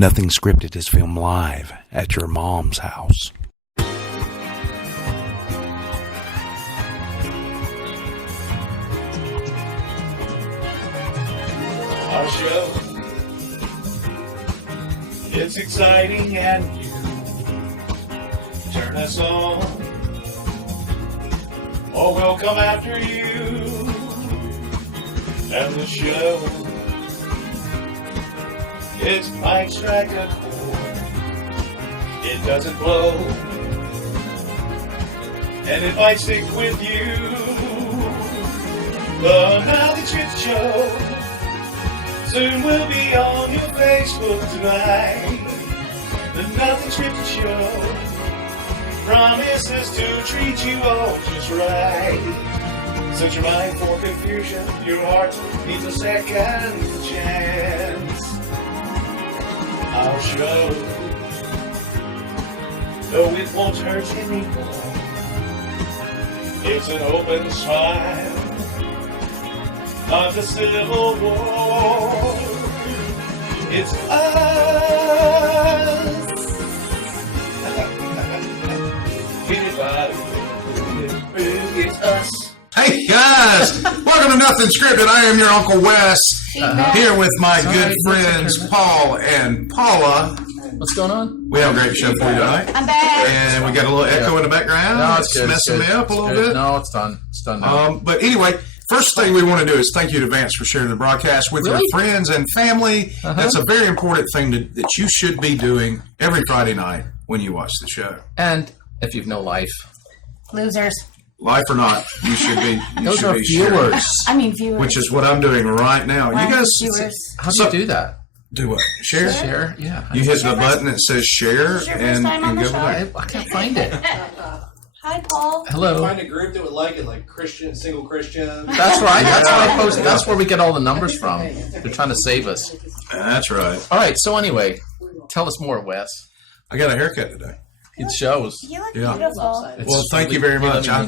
Nothing Scripted is filmed live at your mom's house. Our show, it's exciting and you turn us on, or we'll come after you. And the show, it's might strike a chord, it doesn't blow, and it might stick with you. The Nothing Scripted Show soon we'll be on your Facebook tonight. The Nothing Scripted Show promises to treat you all just right. Set your mind for confusion, your heart needs a second chance. Our show, though it won't hurt anymore, it's an open smile of the Civil War. It's us. It's us. Hey guys, welcome to Nothing Scripted. I am your Uncle Wes, here with my good friends Paul and Paula. What's going on? We have a great show for you tonight. I'm back. And we got a little echo in the background. No, it's good. Messing me up a little bit. No, it's done. It's done now. But anyway, first thing we want to do is thank you in advance for sharing the broadcast with your friends and family. That's a very important thing that you should be doing every Friday night when you watch the show. And if you've no life. Losers. Life or not, you should be. Those are viewers. I mean viewers. Which is what I'm doing right now. You guys, viewers. How do you do that? Do what? Share? Share? Yeah. You hit the button that says share and go there. I can't find it. Hi, Paul. Hello. Find a group that would like it, like Christian, single Christian. That's right. That's what I posted. That's where we get all the numbers from. They're trying to save us. That's right. All right. So anyway, tell us more, Wes. I got a haircut today. It shows. You look Yeah. beautiful. Well, thank you very much. I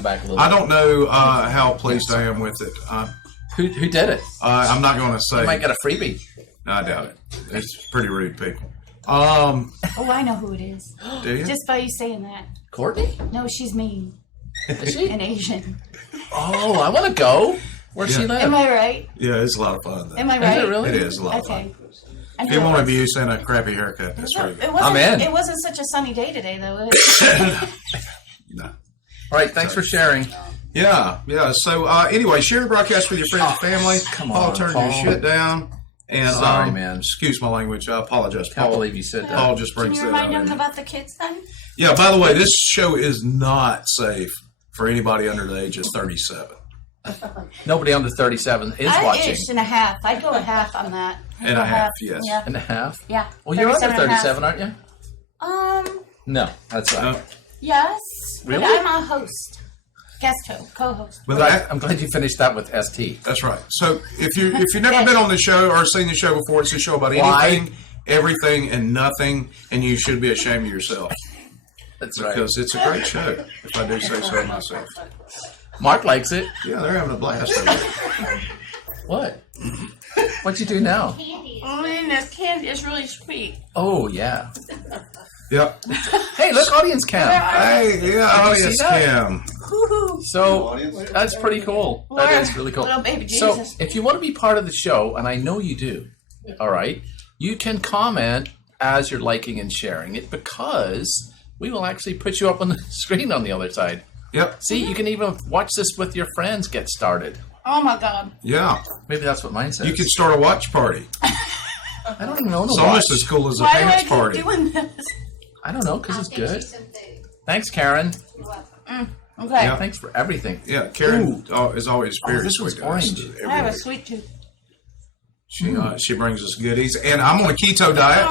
don't know how pleased I am with it. Who did it? I'm not going to say. You might get a freebie. I doubt it. It's pretty rude, people. Oh, I know who it is. Do you? Just by you saying that. Courtney? No, she's mean. Is she? An Asian. Oh, I want to go. Where's she live? Am I right? Yeah, it's a lot of fun. Though. Am I right? Is it really? It is a lot of fun. Okay. If you want abuse and a crappy haircut, that's right. I'm in. It wasn't such a sunny day today, though. No. All right. Thanks for sharing. Yeah. So anyway, share the broadcast with your friends and family. Come Paul, on, turn Paul. your shit down. And Sorry, man. Excuse my language. I apologize. Can't believe you said that. Paul just Can brings you that remind out. them about the kids then? Yeah, by the way, this show is not safe for anybody under the age of 37. Nobody under 37 is I'm watching. aged and a half. I'd go a half on that. And a half, yes. Yeah. And a half? Yeah. Well, you're under 37 and a half. 37, aren't you? No, that's right. Yes. Really? But I'm a host. Guest host. Co-host. But I'm glad you finished that with ST. that's right. So if you've never been on the show or seen the show before, it's a show about Why? anything, everything, and nothing, and you should be ashamed of yourself That's right. because it's a great show. If I do say so myself. Mark likes it. Yeah, they're having a blast over it. What? What'd you do now? I mean, this candy is really sweet. Oh, yeah. Yep. Hey, look, audience cam. Hey, yeah, audience see that? cam. So, that's pretty cool. That is really cool. Little baby So, Jesus. if you want to be part of the show, and I know you do, all right, you can comment as you're liking and sharing it because we will actually put you up on the screen on the other side. Yep. See, you can even watch this with your friends get started. Oh my God. Yeah. Maybe that's what mine says. You can start a watch party. I don't even know It's the almost watch. as cool as a Why do I pants keep party. doing this? I don't know, because it's good. Thanks, Karen. Okay. Yeah. Thanks for everything. Yeah, Karen is always very this sweet was to us. orange. Every I have a week. sweet tooth. She brings us goodies, and I'm on a keto diet.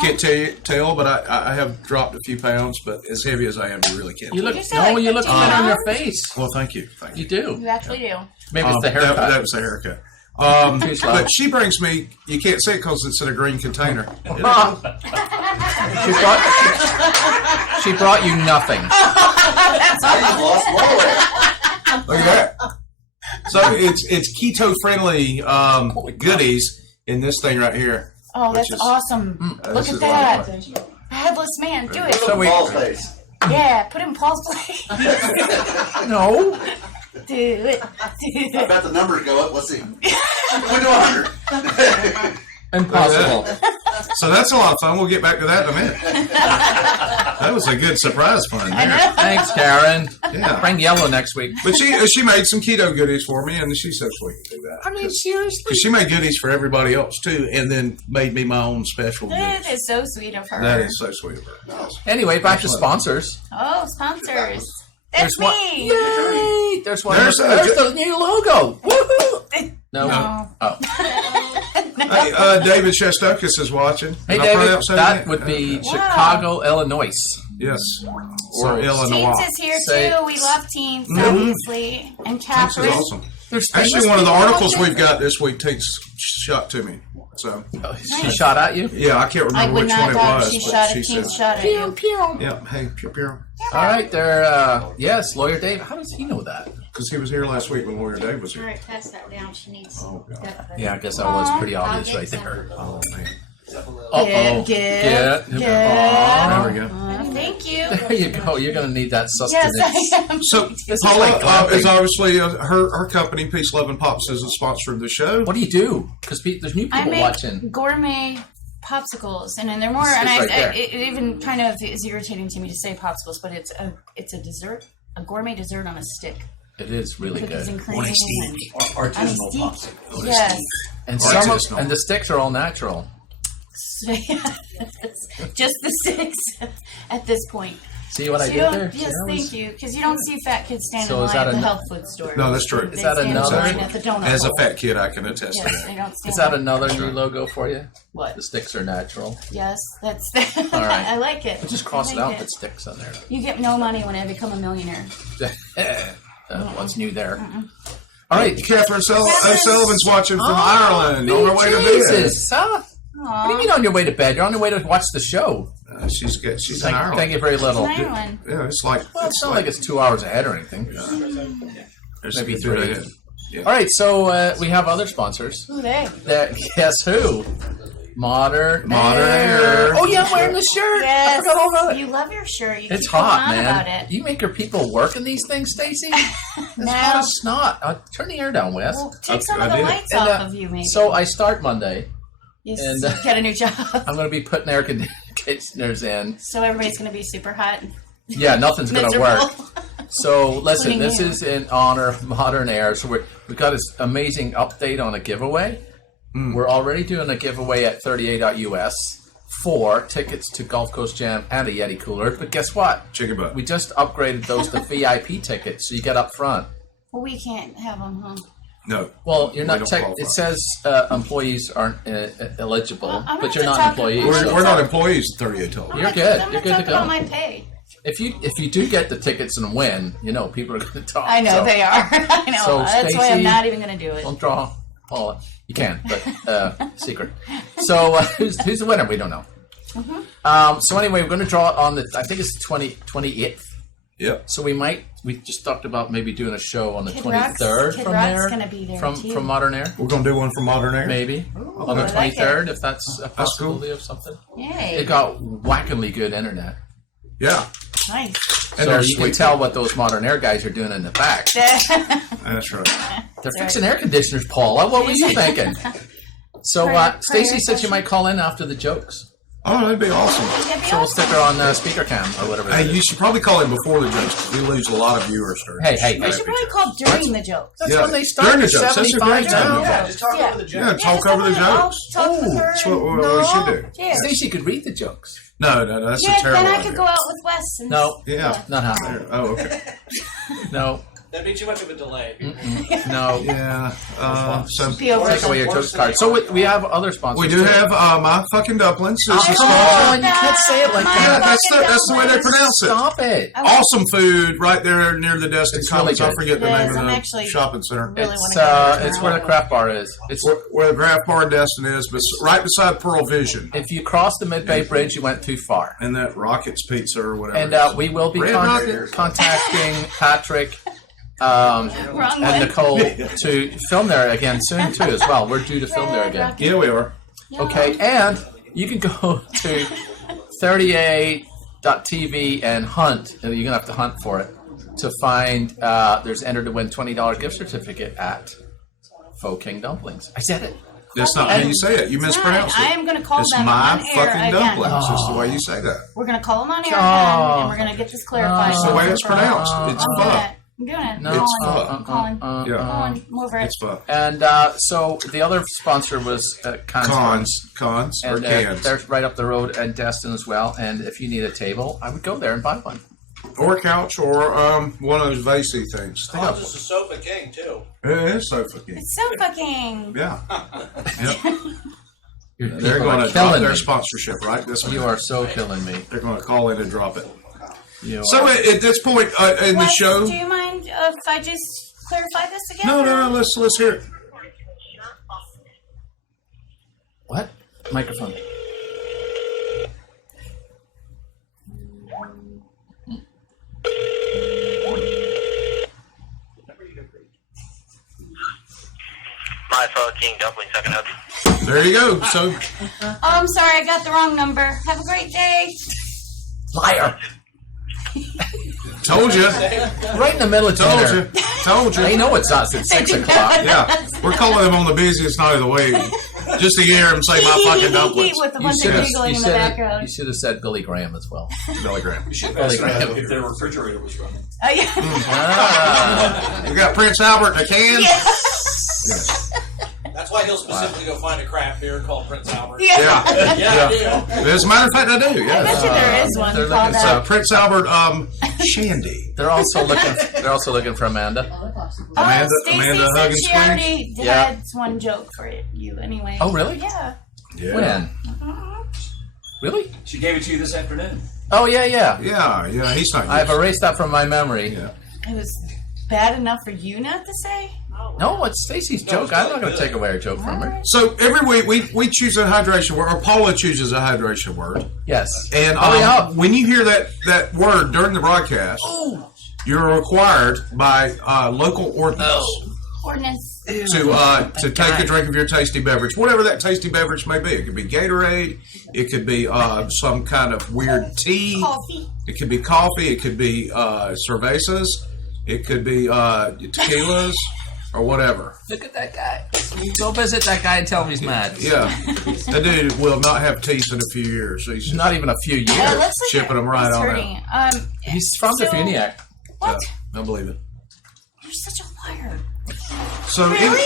Can't tell, but I have dropped a few pounds. But as heavy as I am, you really can't. You look you say like you look 15 thin on your pounds? face. Well, thank you. You do. You actually do. Maybe it's the haircut. That was the haircut. Too slow. But she brings me. You can't see it because it's in a green container. She brought you nothing. Lost more weight. Look at that. So it's keto friendly goodies in this thing right here. Oh, that's is- awesome. Look this at is a lot of that. fun. Headless man. Do it. So we Ball's face. Yeah, put it in Paul's place. no. Do it. I bet the numbers go up. Let's see. We do 100. Impossible. So that's a lot of fun. We'll get back to that in a minute. That was a good surprise fun there. Thanks, Karen. Yeah. Bring yellow next week. But she made some keto goodies for me, and she's so sweet to do that. I mean, seriously. Because she made goodies for everybody else too, and then made me my own special That goodies. is so sweet of her. That is so sweet of her. Anyway, back to sponsors. Oh, sponsors. There's That's one. me. Yay! There's one. There's There's a- the new logo. Woohoo! No. No. Oh. Hey, David Shestokis is watching. Hey, Did I David. pronounce That name? would be Wow. Chicago, Illinois. Yes. So- Or Illinois. Teens is here Say- too. We love teens, Mhm. obviously. And This Catherine. is awesome. There's Actually, one of the people articles out there. we've got this week takes shot to me. So, She shot at you. yeah, I can't I remember would which not one it doubt was, she but shot she a teen said, shot at you. yeah, hey, pew pew. All right, there. Yes, lawyer Dave. How does he know that? Because he was here last week when Lawyer Dave was All here. right, pass that down. She needs. Oh, God. Yeah, I guess that was pretty obvious I'll right get there. Oh, man. Uh-oh. Get. There we go. Thank you. There you go. You're going to need that Yes, sustenance. I am. So, This is Paula like clapping. is obviously her company, Peace, Love, and Pops, is a sponsor of the show. What do you do? Because there's new I people make watching. gourmet popsicles, and then they're more. It's And right there. it even kind of is irritating to me to say popsicles, but it's a dessert, a gourmet dessert on a stick. It is really Cookies good. and cream. On a stick. and- Artisanal on a stick. popsicle. Yes. And Or some artisanal. and the sticks are all natural. Just the six at this point. See what I So did you don't, there? yes, See, that was- thank you. Because you don't see fat kids standing So in is line that at the ano- health food store. No, that's true. They Is that stand in another- line at the donut As a hole. fat kid, I can attest to Yes, that. they don't stand Is that in- another new logo for you? What? The sticks are natural. Yes, that's. All right. I like it. Just cross I it like out. Put sticks on there. You get no money when I become a millionaire. What's new there? All right. Catherine O'Sullivan's watching from Ireland on her way to bed. Jesus, huh? What do you mean on your way to bed? You're on your way to watch the show. She's in Thank Ireland. you very little. Ireland. Yeah, it's like Well, it's not like it's 2 hours ahead or anything. there's maybe a good 3. ahead. All right, so we have other sponsors. Who they? Guess who? Modern Air. Oh yeah, I'm wearing the shirt. I Yes. forgot all about it. You love your shirt. You It's keep going hot, on about man. it. You make your people work in these things, Stacy. It's No. hot as snot. Turn the air down, Wes. Well, take some I of the did. lights And, off of you, maybe. So I start Monday. Yes, and, get a new job. I'm going to be putting air conditioners in. So everybody's going to be super hot. Yeah, nothing's going to work. Miserable. So listen, Including this you. is in honor of Modern Air. So we've got this amazing update on a giveaway. We're already doing a giveaway at 38.us for tickets to Gulf Coast Jam and a Yeti cooler. But guess what? Chicken butt. We just upgraded those to VIP tickets, so you get up front. Well, we can't have them, huh? No. Well, you're We not. don't It qualify. says employees aren't eligible, Well, I'm but not you're not talking- employees. I'm We're so not employees at 38 total. I'm You're not- good. I'm You're not good to talking go. about my pay. If you do get the tickets and win, people are going to talk. I know so they are. I know. So, That's why Stacey- I'm not even going to do it. Don't draw Paula. You can, but secret. So who's the winner? We don't know. So anyway, we're going to draw it on the. I think it's 28th. Yep. So we just talked about maybe doing a show on the Kid 23rd Rock's from Rock's there. gonna be there, from too. from Modern Air. We're going to do one for Modern Air. Maybe on the I like 23rd, if that's a That's possibility of something. Yay. It got wackily good internet, Yeah. Nice. And so they're you can sweet. tell what those Modern Air guys are doing in the back. That's right. They're fixing air conditioners, Paula. What were you thinking? So Stacy said you might call in after the jokes. Oh, that'd be awesome. So we'll stick her on speaker cam or whatever. Hey, that you is. should probably call in before the jokes because we lose a lot of viewers. Hey. We should probably call during the joke. That's Yeah. when they start. During the at jokes. That's a 75 great time. now. Yeah, just talk Yeah. over the Yeah, joke. talk over the jokes. I'll talk with her. That's what we should do. Yeah. Stacy could read the jokes. No, that's a Yeah, terrible then I idea. could go out with Wes. And No, Yeah. not happening. Oh, okay. No, That'd be too much of a delay. no. Yeah. So Be over. Take away your jokes card. So we have other sponsors. we do too. have my fucking dumplings. This is Come sponsor. on, you can't say it like Yeah, that. that's the way they pronounce it. Stop it. Awesome food right there near the Destin It's really Commons. I good. forget the Yes, name of I'm the actually- shopping center. Really It's wanna go there it's tomorrow. where the craft bar is. It's Where the Craft Bar in Destin is, but right beside Pearl Vision. if you cross the Mid Bay Bridge, you went too far. And that Rockets Pizza or whatever. And we will be Red Rocket. contacting Patrick Wrong and one. Nicole to film there again soon too as well. We're due to film there again. Yeah, we are. Okay, and you can go to 38.tv and hunt. You're going to have to hunt for it to find, there's entered to win $20 gift certificate at Pho King Dumplings. I said it. That's not how you say it. You mispronounced it. I am going to call It's them my on air fucking again. dumplings. That's the way you say that. We're going to call them on air again, and we're going to get this clarified. That's the way it's pronounced. It's I'm pho. doing it. No, It's I'm calling. Yeah. Calling. Move it. It's pho. And so the other sponsor was Cons or And cans. they're right up the road in Destin as well. And if you need a table, I would go there and buy one. Or a couch or one of those vasey things. Cons is a sofa king, too. It is Sofa King. It's so fucking. Yeah. Yep. They're People going are to drop killing their me. sponsorship, right? This You are so killing me. They're going to call in and drop it. You So are. at this point in the Wes, show, do you mind if I just clarify this again? no, let's hear it. What? Microphone. My Pho King dumplings, I can help you. There you go. So Oh, I'm sorry, I got the wrong number. Have a great day. Liar. told you, Right in the middle of told dinner. you, told you. They know it's us at 6 o'clock. Yeah, we're calling them on the busiest night of the week, just to hear them say my fucking dumplings. With a bunch of giggling in the you background. should have said Billy Graham as well. Billy Graham. Billy Graham. If their refrigerator was running. Oh, yeah. Ah. We got Prince Albert in a can. That's why he'll specifically go find a craft beer called Prince Albert. Yeah. Yeah, I do. As a matter of fact, I do. I Yeah, bet you there is one they're called looking that. Prince Albert Shandy. They're also looking for Amanda. Amanda Stacey Hug said and she Squeeze. already Yeah. had one joke for you anyway. Oh, really? Yeah. Yeah. When? Really? She gave it to you this afternoon. Oh, yeah. Yeah, he's not. I've used. erased that from my memory. Yeah. It was bad enough for you not to say? No, it's Stacy's joke. I'm not going to take away her joke from her. So every week we choose a hydration word, or Paula chooses a hydration word. Yes. And Hurry up. when you hear that word during the broadcast, you're required by local ordinance Ordinance. to take a drink of your tasty beverage, whatever that tasty beverage may be. It could be Gatorade, it could be some kind of weird tea, Coffee. it could be coffee, it could be cervezas, it could be tequilas, or whatever. Look at that guy. Go visit that guy and tell him he's mad. Yeah, that dude will not have teeth in a few years. He's Not even a few Yeah, years. let's look shipping at- them right he's on hurting. He's from So- Defecated. What? I believe it. You're such a liar. So, Really?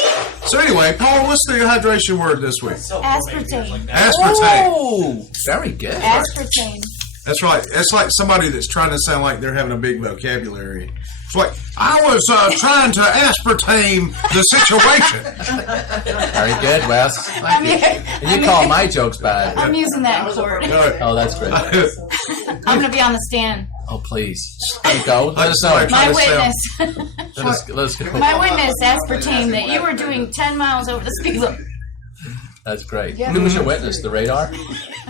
so anyway, Paul, what's the hydration word this week? Aspartame. Aspartame. Oh, very good. Aspartame. That's right. It's like somebody that's trying to sound like they're having a big vocabulary. It's like, I was trying to aspartame the situation. Very good, Wes. I mean, And you call my jokes bad. I'm using that in court. Oh, that's great. I'm going to be on the stand. Oh, please. Go. Let us know. Like- My Try to witness. Let us go. My witness aspartame that you were doing 10 miles over the speed limit. That's great. Who was your witness? The radar?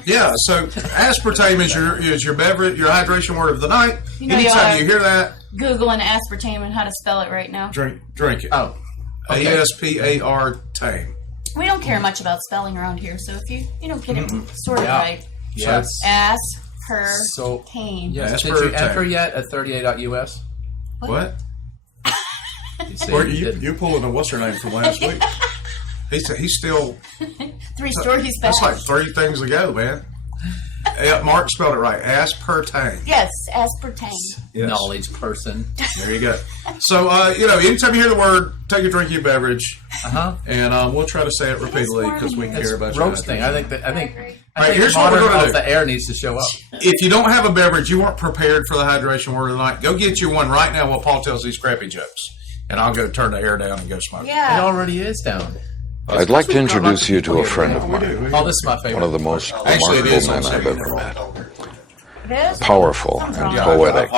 Yeah, so aspartame is your beverage, your hydration word of the night. You know, Anytime you hear that, Googling aspartame and how to spell it right now. drink it. Oh. Okay. A-S-P-A-R tame. We don't care much about spelling around here, so if you don't get it sort of Yeah. right. Yes. Aspartame. So, yes. That's Did you perfect. enter yet at 38.us? What? You say Or you didn't. you're pulling a what's her name from last week. He's still. 3 stories back. That's like 3 things ago, man. Yeah, Mark spelled it right. Aspartame. Yes, aspartame. Yes. Knowledge person. There you go. So, anytime you hear the word, take a drink of your beverage, Uh-huh. and we'll try to say it repeatedly because we care about your Roasting. hydration. I think Right, here's what modern we're gonna of do. the air needs to show up. If you don't have a beverage, you weren't prepared for the hydration word of the night, go get you one right now while Paul tells these crappy jokes. And I'll go turn the air down and go smoke. It Yeah. already is down. I'd like to introduce you to a friend of mine, Oh, this is my favorite. one of the most Actually, it is remarkable on men I've Saturday. ever met. It is? Powerful and Yeah. poetic,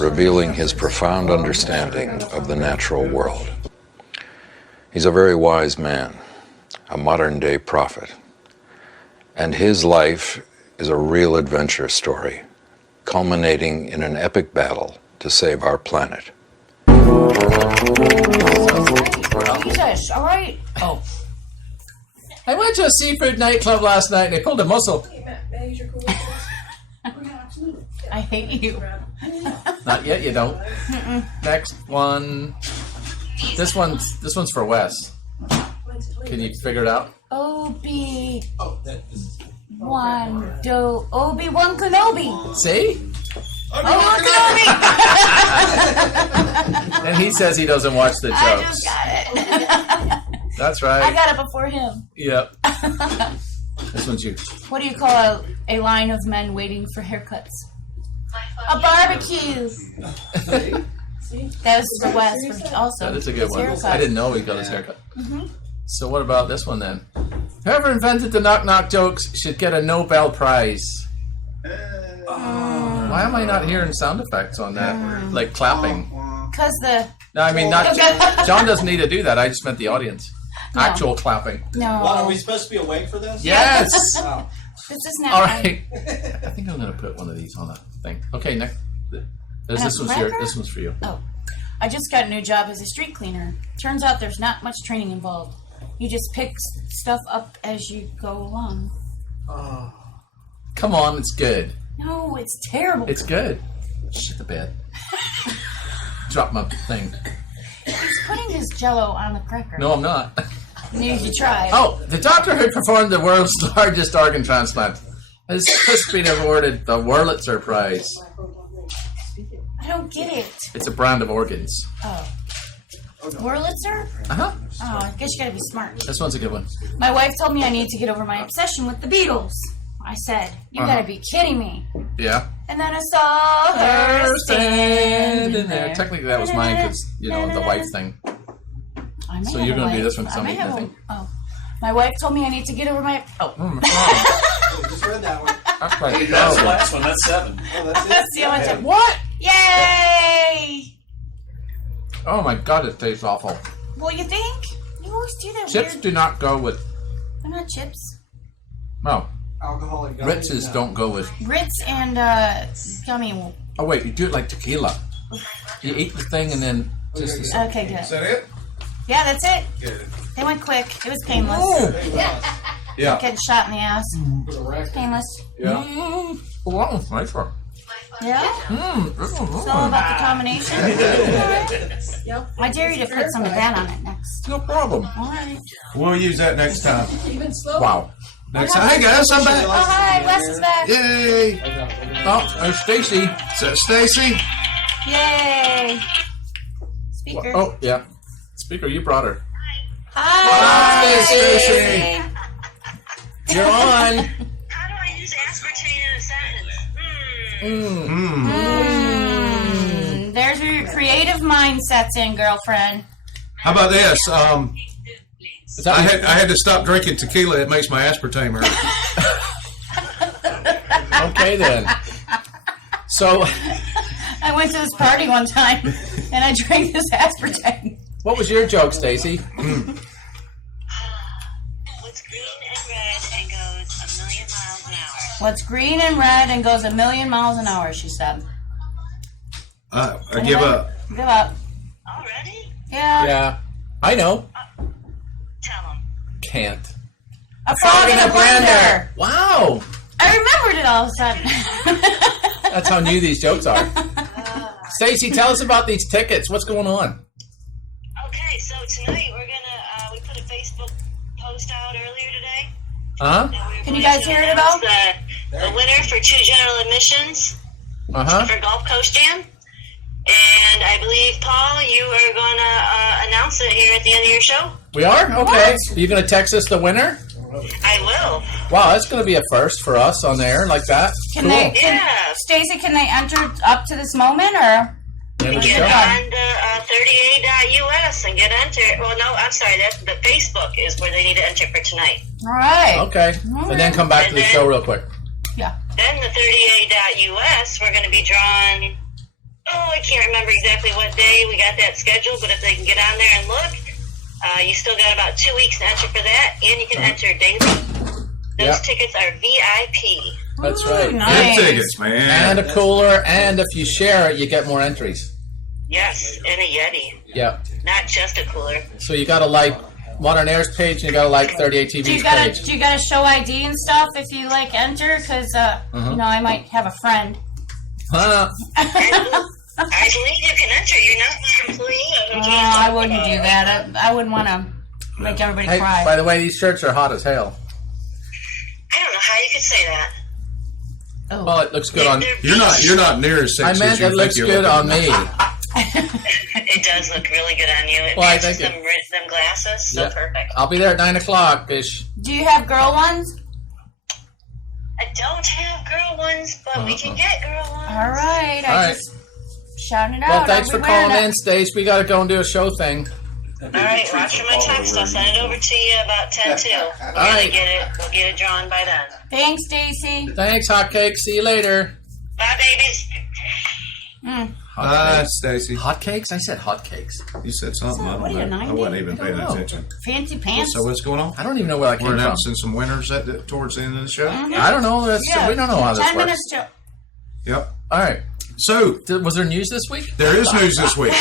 revealing his profound understanding of the natural world. He's a very wise man, a modern-day prophet, and his life is a real adventure story, culminating in an epic battle to save our planet. Jesus, all right. Oh. I went to a seafood nightclub last night and they pulled a mussel. I hate you. Not yet, you don't. Next one. This one's for Wes. Can you figure it out? Obi-Wan Kenobi. See? Obi-Wan Kenobi. And he says he doesn't watch the jokes. I just got it. That's right. I got it before him. Yep. This one's you. What do you call a line of men waiting for haircuts? A barbecue. That was the West also. That is a good one. Haircut. I didn't know he got his haircut. So what about this one then? Whoever invented the knock-knock jokes should get a Nobel Prize. Why am I not hearing sound effects on that? Like clapping. Because the... No, I mean, not John doesn't need to do that. I just meant the audience. No. Actual clapping. No. What, are we supposed to be awake for this? Yes! Oh. This is not... All right. I think I'm going to put one of these on a thing. Okay, next. This one's for you. Oh. I just got a new job as a street cleaner. Turns out there's not much training involved. You just pick stuff up as you go along. Come on, it's good. No, it's terrible. It's good. Shit the bed. Drop my thing. He's putting his jello on the cracker. No, I'm not. You tried. Oh, the doctor who performed the world's largest organ transplant has just been awarded the Wurlitzer Prize. I don't get it. It's a brand of organs. Oh. Wurlitzer? Uh-huh. Oh, I guess you gotta be smart. This one's a good one. My wife told me I need to get over my obsession with the Beatles. I said, you gotta be kidding me. Yeah. And then I saw her standing there. Technically, that was mine because, you know, the wife thing. I may So have you're a going to do wife. this one, I somebody, may have I a- think. Oh. My wife told me I need to get over my... Oh. Just read that one. That's right. That's the Oh, last one. That's 7. Oh, that's it. That's the only time. what? Yay! Oh my god, it tastes awful. Well, you think? You always do that Chips weird... do not go with... They're not chips. No. Alcoholic gummy? Ritzes don't go with... Ritz and gummy. Oh wait, you do it like tequila. You eat the thing and then just... Okay, good. Is that it? Yeah, that's it. Good. They went quick. It was painless. Yeah. Getting shot in the ass. Painless. Yeah. Oh, that one's nicer. Yeah? This one's It's all about the combination. I dare you to put some of that on it next. no problem. All right. We'll use that next time. Wow. Next time. Hey guys, I'm back. Oh, hi. Wes is back. Yay! Oh, there's Stacy. Is that Stacy? Yay. Speaker. Oh, yeah. Speaker, you brought her. Hi. Stacy. You're on. How do I use aspartame in a sentence? There's where your creative mind sets in, girlfriend. How about this? Is that I had to stop drinking tequila. It makes my aspartame hurt. okay then. So, I went to this party one time and I drank this aspartame. what was your joke, Stacy? What's green and red and goes a million miles an hour? What's green and red and goes a million miles an hour, she said. I give up. Give up. Already? Yeah. Yeah. I know. Tell them. Can't. A frog in a blender. Wow. I remembered it all of a sudden. That's how new these jokes are. Stacy, tell us about these tickets. What's going on? Okay, so tonight we're gonna, we put a Facebook post out earlier today. Uh-huh. That we were Can you going guys to hear it at announce all? The winner for 2 general admissions Uh-huh. for Gulf Coast Jam. And I believe, Paul, you are going to announce it here at the end of your show. We are? Okay. Are you going to text us the winner? I will. Wow, that's going to be a first for us on there like that. Can they, Yeah. Stacy, can they enter up to this moment or? End of the Get show. on the 38.us and get entered. Well, no, I'm sorry. That's the Facebook is where they need to enter for tonight. All right. Okay. And then come back to the show real quick. Yeah. Then the 38.us, we're going to be drawing. Oh, I can't remember exactly what day we got that scheduled, but if they can get on there and look, you still got about 2 weeks to enter for that, and you can enter daily. Those tickets are VIP. That's right. Nice. Good tickets, man. And a cooler, and if you share it, you get more entries. Yes, and a Yeti. Yeah. Not just a cooler. So you got to like Modern Airs page, and you got to like 38 TV's page. Do you got to show ID and stuff if you like enter? Because I might have a friend. I believe you can enter. You're not an employee. I wouldn't do that. I wouldn't want to make everybody Hey, cry. by the way, these shirts are hot as hell. I don't know how you could say that. Oh. Well, it looks good on. You're not near as I sexy meant as you it think looks you're good looking. on me. It does look really good on you. It Well, I matches think them glasses. So Yeah. perfect. I'll be there at 9 o'clock ish. Do you have girl ones? I don't have girl ones, but we can get girl ones. All right. All right. Just shouting it out. Well, thanks I'll for be wearing calling it. in, Stace. We got to go and do a show thing. All right, watch for my text. I'll send it over to you about 10-2. We're gonna right. get it. We'll get it drawn by then. Thanks, Stacy. Thanks, Hotcakes. See you later. Bye, babies. Hi, Stacy. Hotcakes? I said hotcakes. You said something. I What are you, don't know. 90? I wasn't even paying know. attention. Fancy pants. So what's going on? I don't even know where that We're came from. announcing some winners towards the end of the show. I don't know. We don't know how this 10 works. minutes to. Yep. All right. So Was there news this week? there is news this week.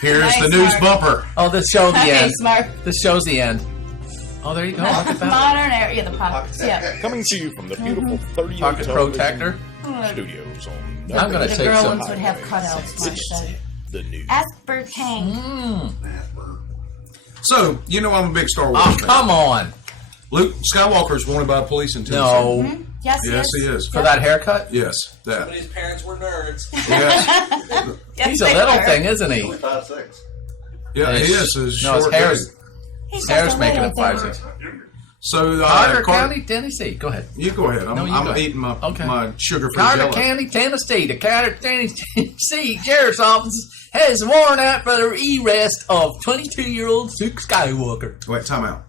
Here's Nice, the news Mark. bumper. Oh, this show's the Okay, end. smart. This show's the end. Oh, there you go. Look at that. Modern area, the pockets. Yeah. Coming to you from the beautiful 38 Pocket television protector. studios on I'm going to The take girl some. ones would have cutouts. Mark said. the news. Ask Bert King. So you know I'm a big Star Wars Oh, fan. come on. Luke Skywalker is wanted by the police in Tennessee. No. Yes, Yes, he is. For that haircut? Yes, that. But his parents were nerds. Yes. Yes, He's a they little were. thing, isn't he? 5'6". Yeah, he is. His No, his short hair's, dude. He's his hair's just a making little it thing. 5'6". So Carter Car- County, Tennessee. Go ahead. You go ahead. No, you I'm go ahead. eating my Okay. my sugar-free Carter Jello. County, Tennessee. The Carter County, Tennessee Sheriff's Office has a warrant out for the arrest of 22-year-old Luke Skywalker. Wait, time out.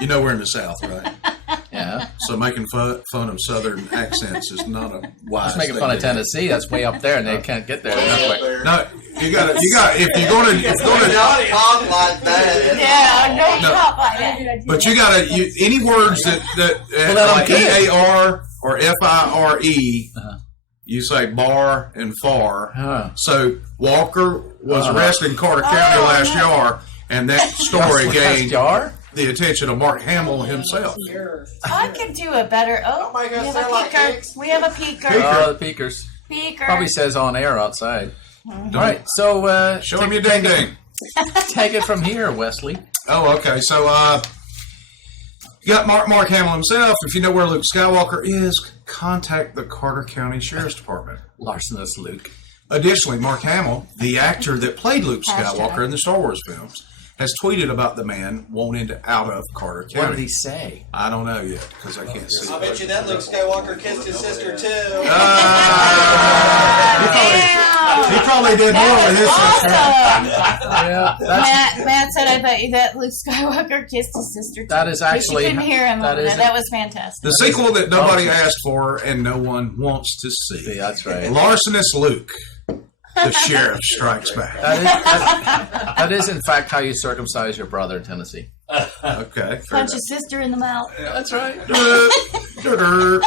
You know we're in the South, right? Yeah. So making fun of Southern accents is not a wise Just making thing fun to of do. Tennessee. That's way up there, and they can't get there. No, you got if you're gonna Talk like that. Yeah, no, No. talk like that. but you got any words that Well, like okay. EAR or FIRE, Uh-huh. you say bar and far. Huh. So Walker was arrested in Carter County last year, and that story gained Jar? the attention of Mark Hamill himself. I could do a better. Oh, my God, we have sound a like peeker. cakes. We have a peeker. Oh, the peekers. Peeker. Probably says on air outside. All right, so Show him your ding ding. take it from here, Wesley. Oh, okay. So, you got Mark Hamill himself. If you know where Luke Skywalker is, contact the Carter County Sheriff's Department. Larcenous Luke. Additionally, Mark Hamill, the actor that played Luke Skywalker in the Star Wars films, has tweeted about the man wanting out of Carter What County. did he say? I don't know yet because I can't see I it. bet you that Luke Skywalker kissed his sister too. He probably did more with his sister. Yeah, that's, Matt said, "I bet you that Luke Skywalker kissed his sister." Too. that is actually. You couldn't hear him. That over is that. That was fantastic. The sequel that nobody asked for and no one wants to see. Yeah, that's right. Larcenous Luke, the sheriff strikes back. That is, in fact, how you circumcise your brother in Tennessee. Okay. Punch his sister in the mouth. That's right. Fair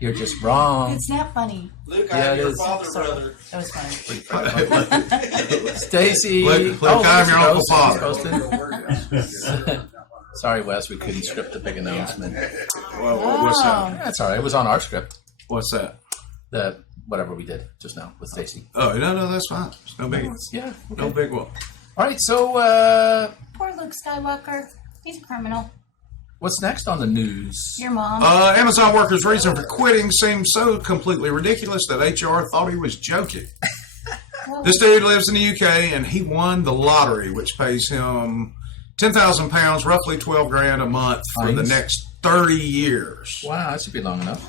You're just wrong. It's not funny. Luke, Yeah, I'm it your is. father, brother. That was funny. Stacy. Luke, I'm your Uncle Father. Sorry, Wes, we couldn't script the big announcement. Well, what's that? That's all right. It was on our script. What's that? The whatever we did just now with Stacy. Oh, no, that's fine. It's no big. Yeah. No big one. All right. So, Poor Luke Skywalker. He's a criminal. what's next on the news? Your mom. Amazon workers' reason for quitting seems so completely ridiculous that HR thought he was joking. This dude lives in the UK and he won the lottery, which pays him £10,000, roughly $12,000 a month for the Nice. next 30 years. Wow, that should be long enough.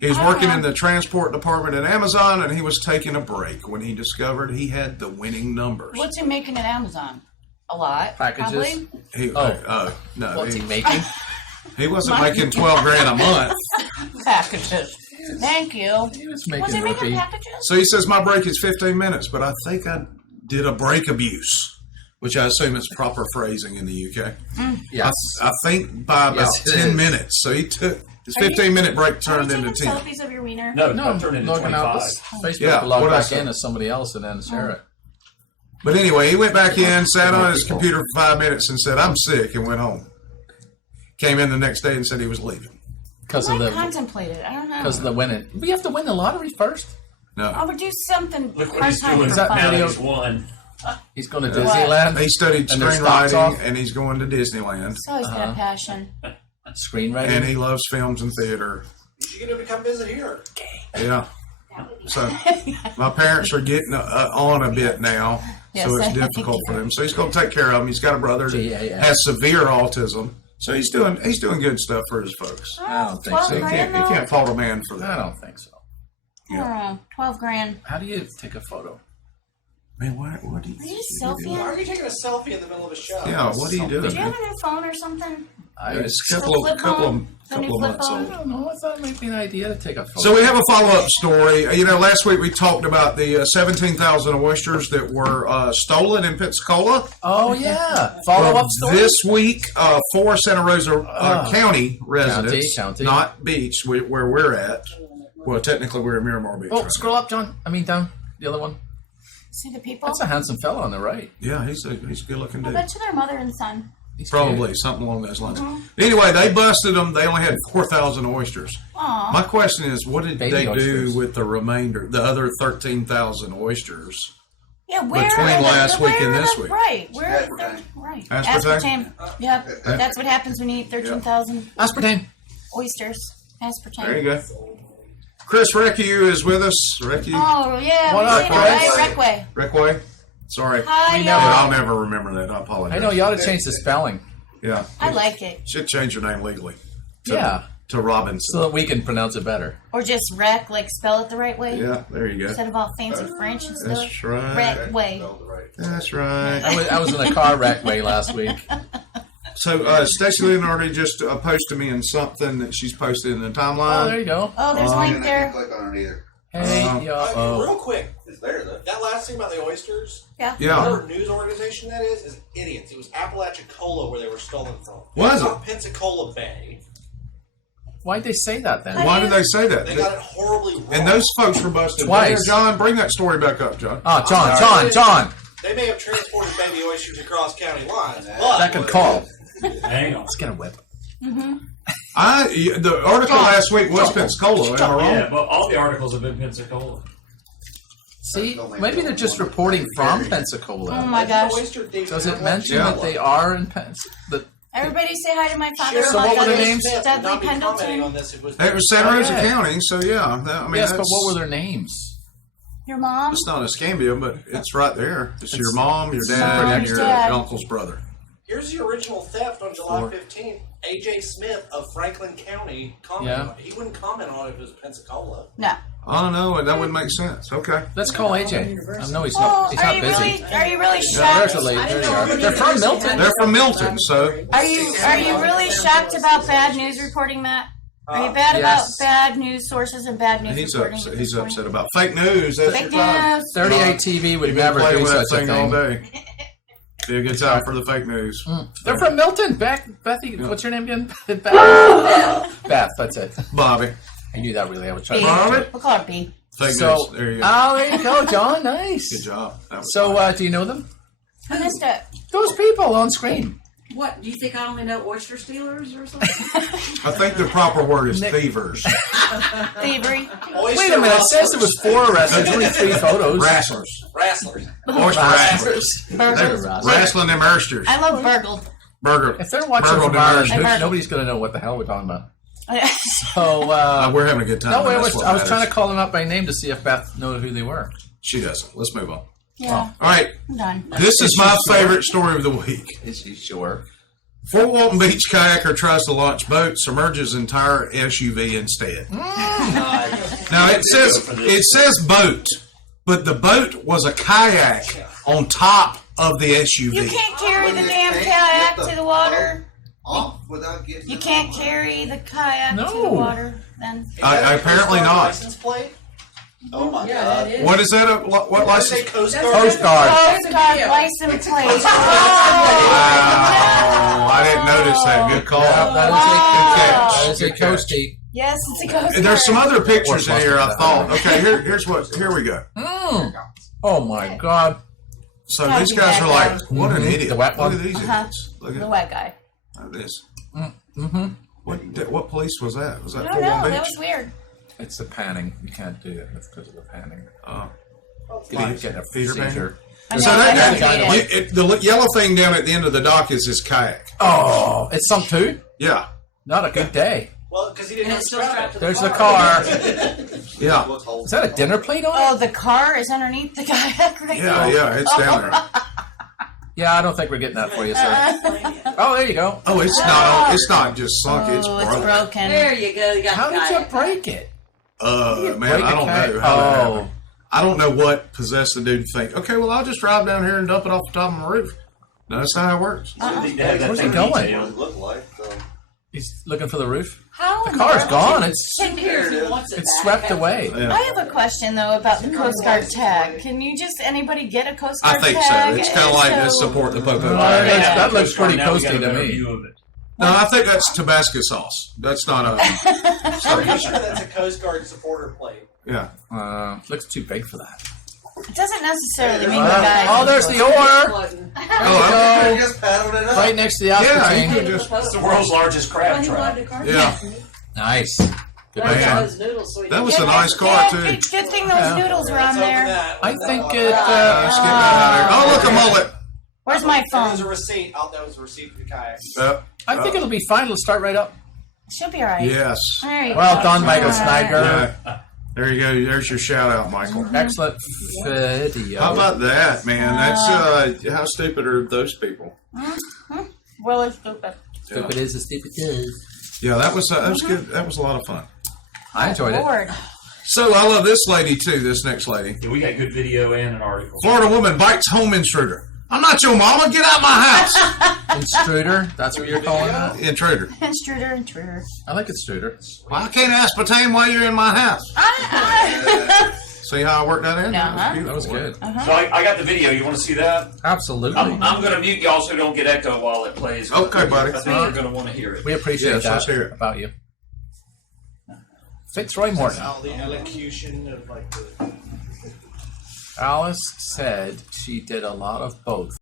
He was working in the transport department at Amazon, and he was taking a break when he discovered he had the winning numbers. What's he making at Amazon? A lot. Packages? Probably. He, Oh. no, What's he making? he wasn't making $12,000 a month. Packages. Thank you. He was Was he making making rupee. packages? So he says, my break is 15 minutes, but I think I did a break abuse, which I assume is proper phrasing in the UK. Yes. I think by about Yes, it 10 is. minutes. So he took his Are you- 15-minute break Are turned you into taking 10. selfies of your wiener? No, No, I'll turn it into logging out 25. this Facebook Yeah, to log what I back said. in as somebody else and then share it. But anyway, he went back in, sat on his computer for 5 minutes, and said, "I'm sick," and went home. Came in the next day and said he was leaving. Because of I the contemplated. I don't know. because of the winning. We have to win the lottery first. No, I would do something Look what part he's time doing. for that fun. Now video- he's won. He's going to Disneyland. he studied And their stocks screenwriting, off? and he's going to Disneyland. It's always been a passion. Screenwriting. And he loves films and theater. You're going to come visit here. Yeah. So my parents are getting on a bit now, Yes, so it's I think difficult for them. So he's going to take care of them. He's got a brother that Yeah. has severe autism, so he's doing good stuff for his folks. I don't think 12 so. He grand, can't fault a man for I that. don't think so. Oh, 12 grand. How do you take a photo? Man, what do you? Are you Why selfie? are you taking a selfie in the middle of a show? Yeah, what are you doing? Do you have Man? a new phone or something? It's a The couple flip of phone? The new flip months phone? old. I don't know. I thought it might be an idea to take a photo. So we have a follow-up story. Last week we talked about the 17,000 oysters that were stolen in Pensacola. Oh yeah. Follow-up story. This week, 4 Santa Rosa County residents, County. not beach, where we're at. Well, technically we're at Miramar Beach. Oh, right scroll up, John. I mean down. The other one. See the people? That's a handsome fella on the right. now. Yeah, he's a good-looking I dude. bet you they're mother and son. He's Probably cute. something along those lines. Anyway, they busted them. They only had 4,000 oysters. Aw. My question is, what did Baby they oysters. do with the remainder, the other 13,000 oysters? Yeah, where Between are the- last week and where are this the- week. Right, where are Aspartame. the right? Aspartame? Yep, that's what happens when you eat 13,000 Aspartame. oysters. Aspartame. There you go. Chris Recue is with us. Recue. Oh yeah, What we up, did it Chris? right, Reckway. Recway. Sorry. Hi, We y'all. never- I'll never remember that. I apologize. I know you ought to change the spelling. Yeah. I like it. Should change your name legally. To, Yeah. To Robinson. So that we can pronounce it better. Or just rec, like spell it the right way. Yeah, there you go. Instead of all fancy French and stuff. That's right. Reckway. That's right. I was in a car wreck way last week. So Stacey Leonardi just posted me in something that she's posted in the timeline. Oh, there you go. Oh, there's a link I there. can't click on it either. Hey, yo. Real quick, It's there though. that last thing about the oysters, Yeah. Yeah. whatever news organization that is idiots. It was Apalachicola where they were stolen from. Was It's it? not Pensacola Bay. Why'd they say that then? Why did they say that? They got it horribly wrong. And those folks were busted. Twice. Here, John, bring that story back up, John. Oh, John. They may have transported baby oysters across county lines, but That could call. Hang on. Let's get a whip. The article last week was Pensacola. Am I wrong? Yeah, but all the articles have been Pensacola. See, maybe they're just reporting from Oh Pensacola. my gosh. Does it mention Yeah. that they are in Pensacola? Everybody say hi to my father. Sheriff So what were Dudley- the names? Dudley Pendleton. On this. It was Santa Rosa yeah. County, so yeah. I mean, Yes, but that's- what were their names? Your mom. It's not Escambia, but it's right there. It's your mom, your Mom, dad, and your dad. uncle's brother. Here's the original theft on July 15th. A.J. Smith of Franklin County commented on it. He wouldn't comment on it if it was Pensacola. No. I don't know. That wouldn't make sense. Okay. Let's call AJ. I know he's Oh, not. He's are not you busy. really? Are you really There's shocked? a lady. There you are. They're from Milton. They're from Milton, so Are you really shocked about bad news reporting, Matt? Are you bad yes. about bad news sources and bad news he's reporting? upset. at He's this point? upset about fake news. That's Fake your time. news. 38 TV would You've been never playing do with that such a thing all thing. day. Be a good time for the fake news. They're from Milton. Bethy, what's your name again? Beth. Beth, that's it. Bobby. I knew that really. I was trying B. to. Bobby? We'll call her B. Fake So, news. There you go. oh, there you go, John. Nice. Good job. That was So, fine. do you know them? I missed it. Those people on screen. What, do you think I only know oyster stealers or something? I think the proper word is Nick- thievers. Thievery. Wait a minute. It says it was 4 arrests. There's only 3 photos. Wrestlers. Wrestlers. Oyster wrestlers. Burgled. Wrestling them oysters. I love burgled. Burger. If they're watching Burgled from ours, them oysters. nobody's going to know what the hell we're talking about. So, We're having a good time. no, I That's was what trying to matters. call them up by name to see if Beth knew who they were. She doesn't. Let's move on. Yeah, All right. I'm done. This is my favorite story of the week. Is she sure? Fort Walton Beach kayaker tries to launch boat, submerges entire SUV instead. Now it says boat, but the boat was a kayak on top of the SUV. You can't carry the damn kayak to the water. Off without getting. You can't carry the kayak to the No. water. Then Apparently not. License plate? Oh my Yeah, god. that is. What is that? What Did I say license? Coast That's- Guard? Coast Guard. Coast Guard license plate. Wow, I didn't notice that. Good call. That is a Good catch. coastie. Yes, it's a Coast Guard. And there's some other pictures in Or here. I busted thought. that. Okay, here we go. Oh my God. So Yeah, these the guys wet are guy. like, what an idiot. The wet Look one? at these Uh-huh. idiots. Look The at white guy. this. Mm-hmm. What police was that? Was I that don't 4-1 know. Beach? That was weird. It's the panning. You can't do it. That's because of the panning. Oh. Get a Peter Pan? seizure. I know, So I that, don't hate it. the yellow thing down at the end of the dock is his kayak. Oh, it's some too? Yeah. Not a good day. Well, because he didn't And have it's still strapped to the There's the car. car. Yeah. Is that a dinner plate on it? Oh, the car is underneath the kayak right now. Yeah, it's down there. Yeah, I don't think we're getting that for you, sir. Oh, there you go. Oh, it's not just sunk, it's Oh, broken. it's broken. There you go. You got How the did you kayak. break it? Man, break I a don't kayak? know how that Oh. happened. I don't know what possessed the dude to think, okay, well, I'll just drive down here and dump it off the top of my roof. No, that's not how it works. Where's he going? Look like He's looking for the roof. How The in car's world gone. did It's you take care of it? it's swept away. Yeah. I have a question though about the Coast Guard tag. Can you just anybody get a Coast Guard I think tag? so. It's kind of like So- let's support the Popo Well, tag. that looks pretty Now we coasty got a to better me. view of it. No, I think that's Tabasco sauce. That's not a. I'm pretty sure that's a Coast Guard supporter plate. Yeah. Looks too big for that. It doesn't necessarily mean the guy. Oh, there's the oar. Floating. Oh, You just paddled it up. Right next to the yeah, aspartame. you could just. It's the world's largest crab trap. Yeah. Nice. Good Those man. those noodles, so we That can- was a nice car, too. Good thing those noodles were on there. I think it. Let's get that out of here. Oh, look, a mullet. Where's my There's a phone? receipt. That was a receipt for the kayak. I think it'll be fine. Let's start right up. She'll be alright. Yes. All right. Well done, Michael Snyder. Yeah. There you go. There's your shout out, Michael. Excellent video. How about that, man? That's how stupid are those people? Well, it's stupid. Stupid is a stupid is. Yeah, that was good. That was a lot of fun. I enjoyed it. Lord. So I love this lady too. This next lady, Yeah, we got good video and an article. Florida woman bites home intruder. I'm not your mama. Get out my house, Intruder. That's what you're calling that. intruder. Intruder. I like intruder. Well, I can't aspartame while you're in my house. See how I worked that in? Uh-huh. That was good. So I got the video. You want to see that? Absolutely. I'm going to mute y'all so don't get echo while it plays. Okay, buddy. I think you're going to want to hear it. We appreciate Yes, that let's hear it. about you. Fitzroy Morton. All the elocution of like the. Alice said she did a lot of both.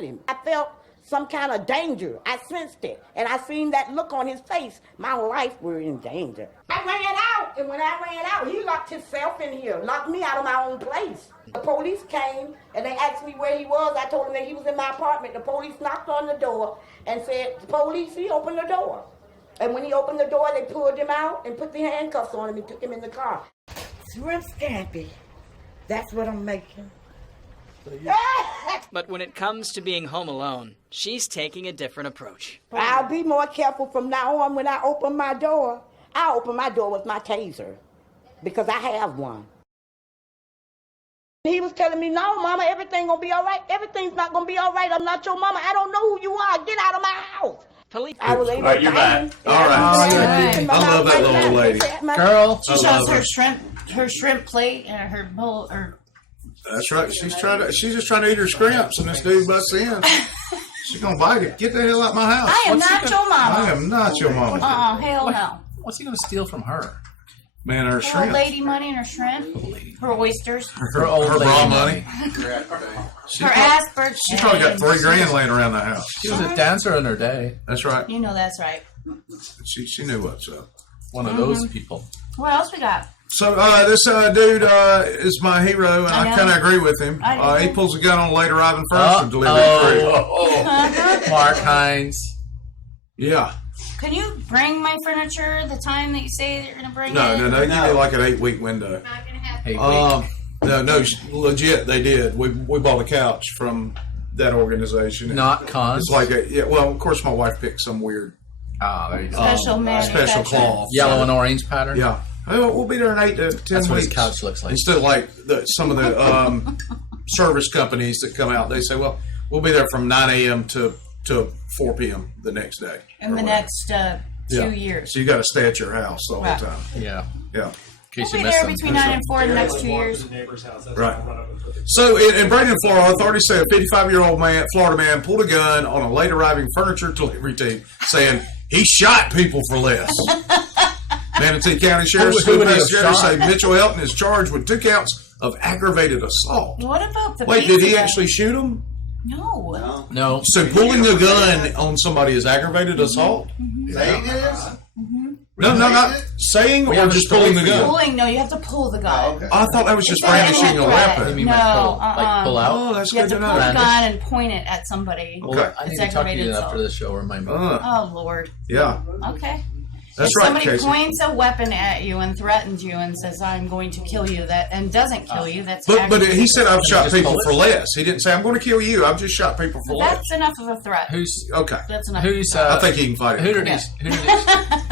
I felt some kind of danger. I sensed it. And I seen that look on his face. My life were in danger. I ran out. And when I ran out, he locked himself in here, locked me out of my own place. The police came and they asked me where he was. I told them that he was in my apartment. The police knocked on the door and said, "Police," he opened the door. And when he opened the door, they pulled him out and put the handcuffs on him and took him in the car. Shrimp scampi. That's what I'm making. But when it comes to being home alone, she's taking a different approach. I'll be more careful from now on when I open my door. I open my door with my taser because I have one. He was telling me, "No, Mama, everything gonna be all right. Everything's not gonna be all right. I'm not your mama. I don't know who you are. Get out of my house." Police. I was able Right, you're to back. All right. I love that little lady. Girl. She shows her shrimp plate and her bowl or. That's right. She's just trying to eat her scrimps, and this dude busts in. She's gonna bite it. Get the hell out of my house. I am not your mama. I am not your mama. Hell no. What's he going to steal from her? Man, her Her old shrimp. lady money and her shrimp. Her oysters. Her old Her lady bra money. Her ass birthday. She probably got $3,000 laying around the house. She was a dancer in her day. That's right. You know that's right. She knew what's up. One of those people. What else we got? So this dude is my hero, and I know. kind of agree with him. I do. He pulls a gun on a late arriving first and delivers it free. Mark Hines. Yeah. Can you bring my furniture the time that you say that you're going to bring No, it? they give me like an 8-week window. Hey, No, legit, they did. We bought a couch from that organization. not cons. It's like well, of course, my wife picked some weird there you go. Special special cloth. Yellow and orange pattern. Yeah. We'll be there in 8 to 10 That's what weeks. his couch looks like. Instead of like some of the service companies that come out, they say, well, we'll be there from 9 a.m. to 4 p.m. the next day. In the next 2 years. So you got to stay at your house the whole Right. time. Yeah. Yeah. case We'll you be missed there them. between 9 and 4 in the next 2 years. Right. So in Bradenton, Florida, authorities say a 55-year-old man, Florida man, pulled a gun on a late arriving furniture delivery team, saying he shot people for less. Manatee County Sheriff's Who would he have investigators shot? say Mitchell Elton is charged with 2 counts of aggravated assault. What about the Wait, pizza did he guy? actually shoot him? No. No. So pulling a gun on somebody is aggravated assault? Saying it is? No, not saying We or have a just pulling the story for gun. Pulling, no, you have to pull the gun. I thought that was just It's not brandishing a a threat. weapon. You mean No, like pull out? Oh, that's You have good to to pull know. the gun and point it at somebody. Okay. I need It's to talk to aggravated you assault. after the show. Remind me. Oh, Lord. Yeah, Okay. that's If right, somebody Casey. points a weapon at you and threatens you and says, I'm going to kill you, that and doesn't kill you, that's But aggravated he said I've shot just people pull it? for less. He didn't say I'm going to kill you. I've just shot people for less. That's enough of a threat. Who's Okay. That's enough. who's? I think he can fight it. Who did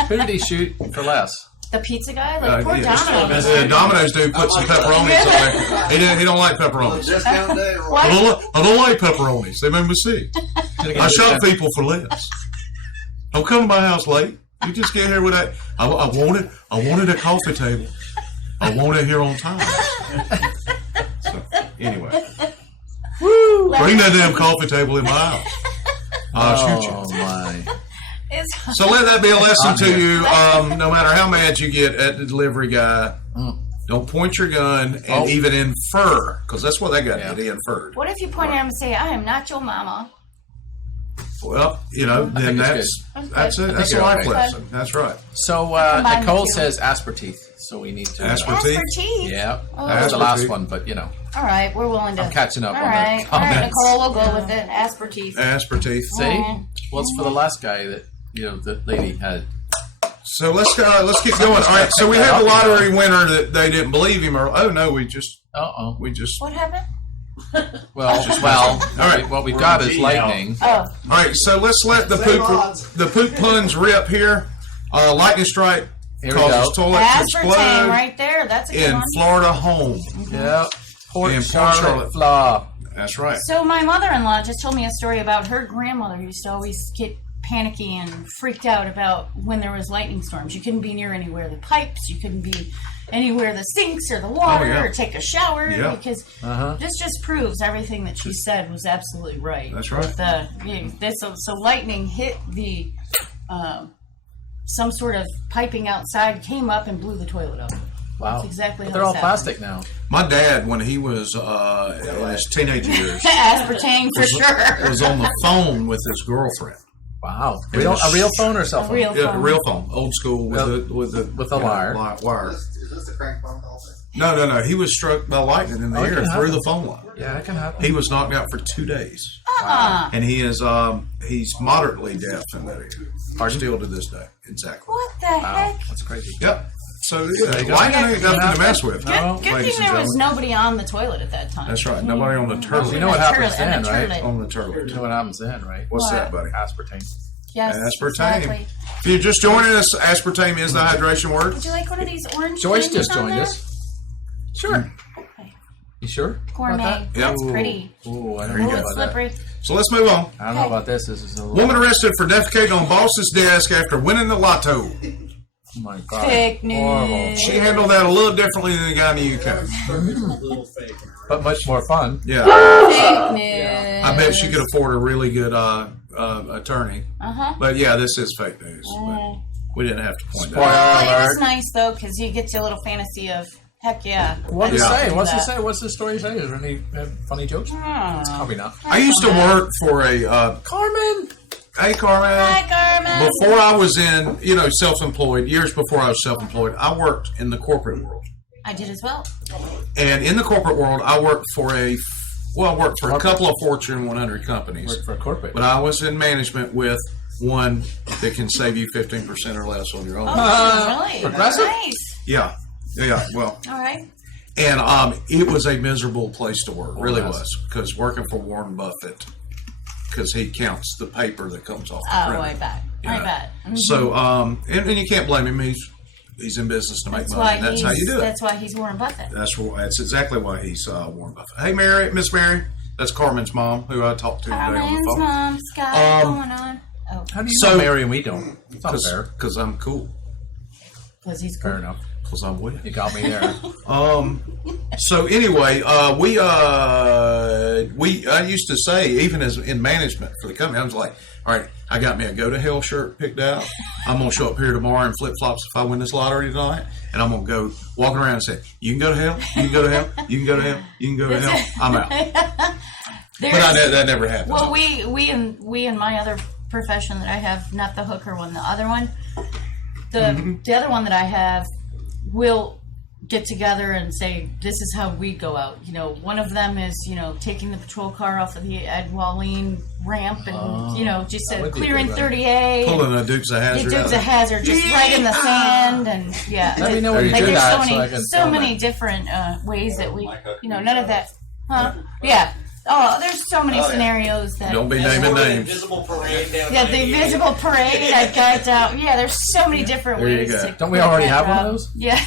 who did he shoot for less? The pizza guy? Like, poor yeah. Domino's. The Domino's dude put some pepperonis on there. He don't like pepperonis. Discount day or What? I don't like pepperonis. They made me sick. I shot people for less. Don't come to my house late. You just get here with that. I wanted a coffee table. I want it here on time. So, anyway. Bring that damn coffee table in my house. I'll shoot you. Oh my! So let that be a lesson to you. No matter how mad you get at the delivery guy, don't point your gun and even infer, because that's what that guy did. He inferred. What if you point at him and say, I am not your mama? Well, then that's it. That's a you're life okay. lesson. That's right. So Combine the Nicole two. says asperteeth, so we need to. Asperteeth? Asperteeth? Yeah, Oh. that was the last Asperteeth. one, but All right, we're willing to. I'm catching up All on the right, all right, comments. Nicole, we'll go with it. Asperteeth. Asperteeth. See, well, it's for the last guy that the lady had. So let's keep going. All right. So we had the lottery winner that they didn't believe him, or we just. What happened? Well, all right. What we've got is lightning. Oh. All right. So let's let the poop puns rip here. Lightning strike Here we causes go. toilet to Aspartame explode right there. That's a good in one. Florida home. Yeah, Port In Port Charlotte, Charlotte. Florida. That's right. So my mother-in-law just told me a story about her grandmother who used to always get panicky and freaked out about when there was lightning storms. You couldn't be near anywhere the pipes. You couldn't be anywhere the sinks or the water or take a shower because this just proves everything that she said was absolutely right. That's right. So lightning hit the some sort of piping outside, came up and blew the toilet up. Wow. That's exactly But how they're all this plastic now. My dad, when he was in his teenage years, aspartame for sure. was on the phone with his girlfriend. Wow. A real phone or cell phone? A real phone, old school with a wire. Wire. Is this the crank phone call thing? No. He was struck by lightning in the it air can through happen. the phone line. Yeah, that can happen. He was knocked out for 2 days, and he is he's moderately deaf in that area. Still to this day, exactly. What the heck? That's crazy. Yep. So There you go. lightning ain't nothing to mess with. Good thing ladies and there was gentlemen. nobody on the toilet at that time. That's right. Nobody on the turtle. You know what happens then, And a right? turlet. On the turtle. You know what happens then, right? What's What? that, buddy? Aspartame. Yes, Aspartame. exactly. If you're just joining us, aspartame is the hydration word. Would you like one of these orange Joyce candies just on joined there? us. Sure. You sure? Gourmet. About that? That's Yep. pretty. Ooh, I don't There you know go. about that. Slippery. So let's move on. I don't know about this. This is a little... Woman arrested for defecating on boss's desk after winning the lotto. Oh my God. Fake news. Horrible. She handled that a little differently than the guy in the UK. But much more fun. Yeah. Fake news. I bet she could afford a really good attorney. But yeah, this is fake news. But we didn't have to point that out. Well, it was nice though because you get your little fantasy of heck yeah. What's it Yeah. say? What's it that. say? What's the story say? Is there any funny jokes? Probably not. I used to work for a Carmen. Hey, Carmen. Hi, Carmen. Before I was in, self-employed, years before I was self-employed, I worked in the corporate world. I did as well. And in the corporate world, I worked for I worked for a couple of Fortune 100 companies. Work for a corporate. But I was in management with one that can save you 15% or less on your own. Really? Progressive? Nice. Yeah. Well, All right. and it was a miserable place to work. Really yes. was. Because working for Warren Buffett, because he counts the paper that comes off the Oh, printer. I bet. You I know. bet. Mhm. So, and you can't blame him. He's in business to make That's money. why And that's how you do it. That's why he's Warren Buffett. That's exactly why he's Warren Buffett. Hey, Miss Mary. That's Carmen's mom, who I talked to today on the Carmen's phone. mom, Scott, going on. Oh. How do you So- know Mary and we don't? It's not fair. Because I'm cool. Because he's Fair cool. enough. Because I'm with You got me there. So anyway, I used to say, even as in management for the company, I was like, all right, I got me a go to hell shirt picked out. I'm gonna show up here tomorrow in flip flops if I win this lottery tonight, and I'm gonna go walking around and say, you can go to hell, you can go to hell, you can go to hell, you can go to hell. I'm out. But that never happened. Well, we in my other profession that I have, not the hooker one, the other one, the other one that I have, will get together and say, this is how we go out. You know, one of them is, you know, taking the patrol car off of the Ed Walleen ramp and, you know, just clearing 30A. Pulling a Dukes of Hazzard. Dukes of Hazzard, just right in the sand. And yeah. Let me know when you do there's that so many different ways that we, you know, none of that. Huh? Yeah. Oh, there's so many scenarios that. Don't be naming names. Invisible parade down. Yeah, the invisible parade. I got down. Yeah, there's so many different ways. To Don't we already have one of those? Yeah.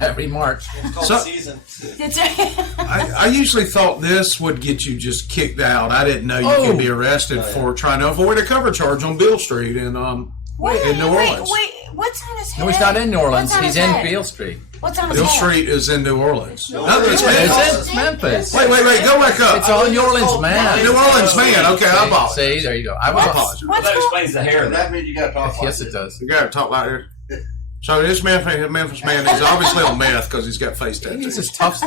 every March. It's called season. That's right. I usually thought this would get you just kicked out. I didn't know you could be arrested for trying to avoid a cover charge on Beale Street in New Orleans. Wait, what's on his head? No, he's not in New Orleans. He's in head? Beale Street. What's on his Beale head? Street is in New Orleans. No, it's It's Memphis. Wait, go back up. It's all New Orleans man. New Orleans man. Okay, I apologize. See, there you go. I apologize. That explains the hair. That means you got to talk like Yes, it does. You got to talk like this. So this Memphis man is obviously on meth because he's got face tattoos. He's just tough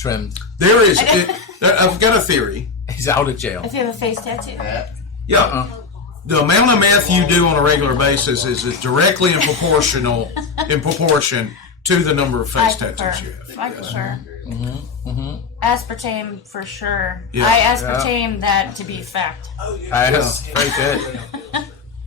trimmed. There is. I've got a theory. He's out of jail. If you have a face tattoo. Yeah. The amount of meth you do on a regular basis is directly in proportion to the number of face tattoos you have. I prefer. Aspartame for sure. Yeah. I aspartame that to be fact. That's very good.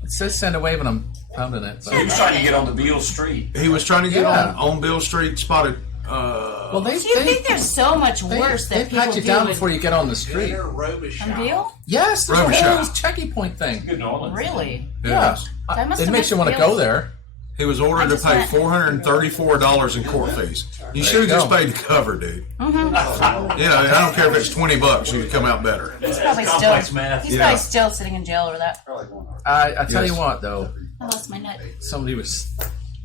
It says send away when I'm pounding it. He was trying to get on the Beale Street. He was trying to get on Beale Street, spotted. Well, Do you think there's so much worse they that people pat you do down with before you get on the street. on Beale? Yes, there's a Robichaud. whole checky point thing. Really? Yeah. That must It have makes you been want to go Beale's. there. He was ordered to pay $434 in court fees. You should have just paid the cover, dude. Yeah, I don't care if it's $20. You could come out better. He's probably Complex still. math. He's probably still sitting in jail over that. I tell you what, though, I lost my nut. somebody was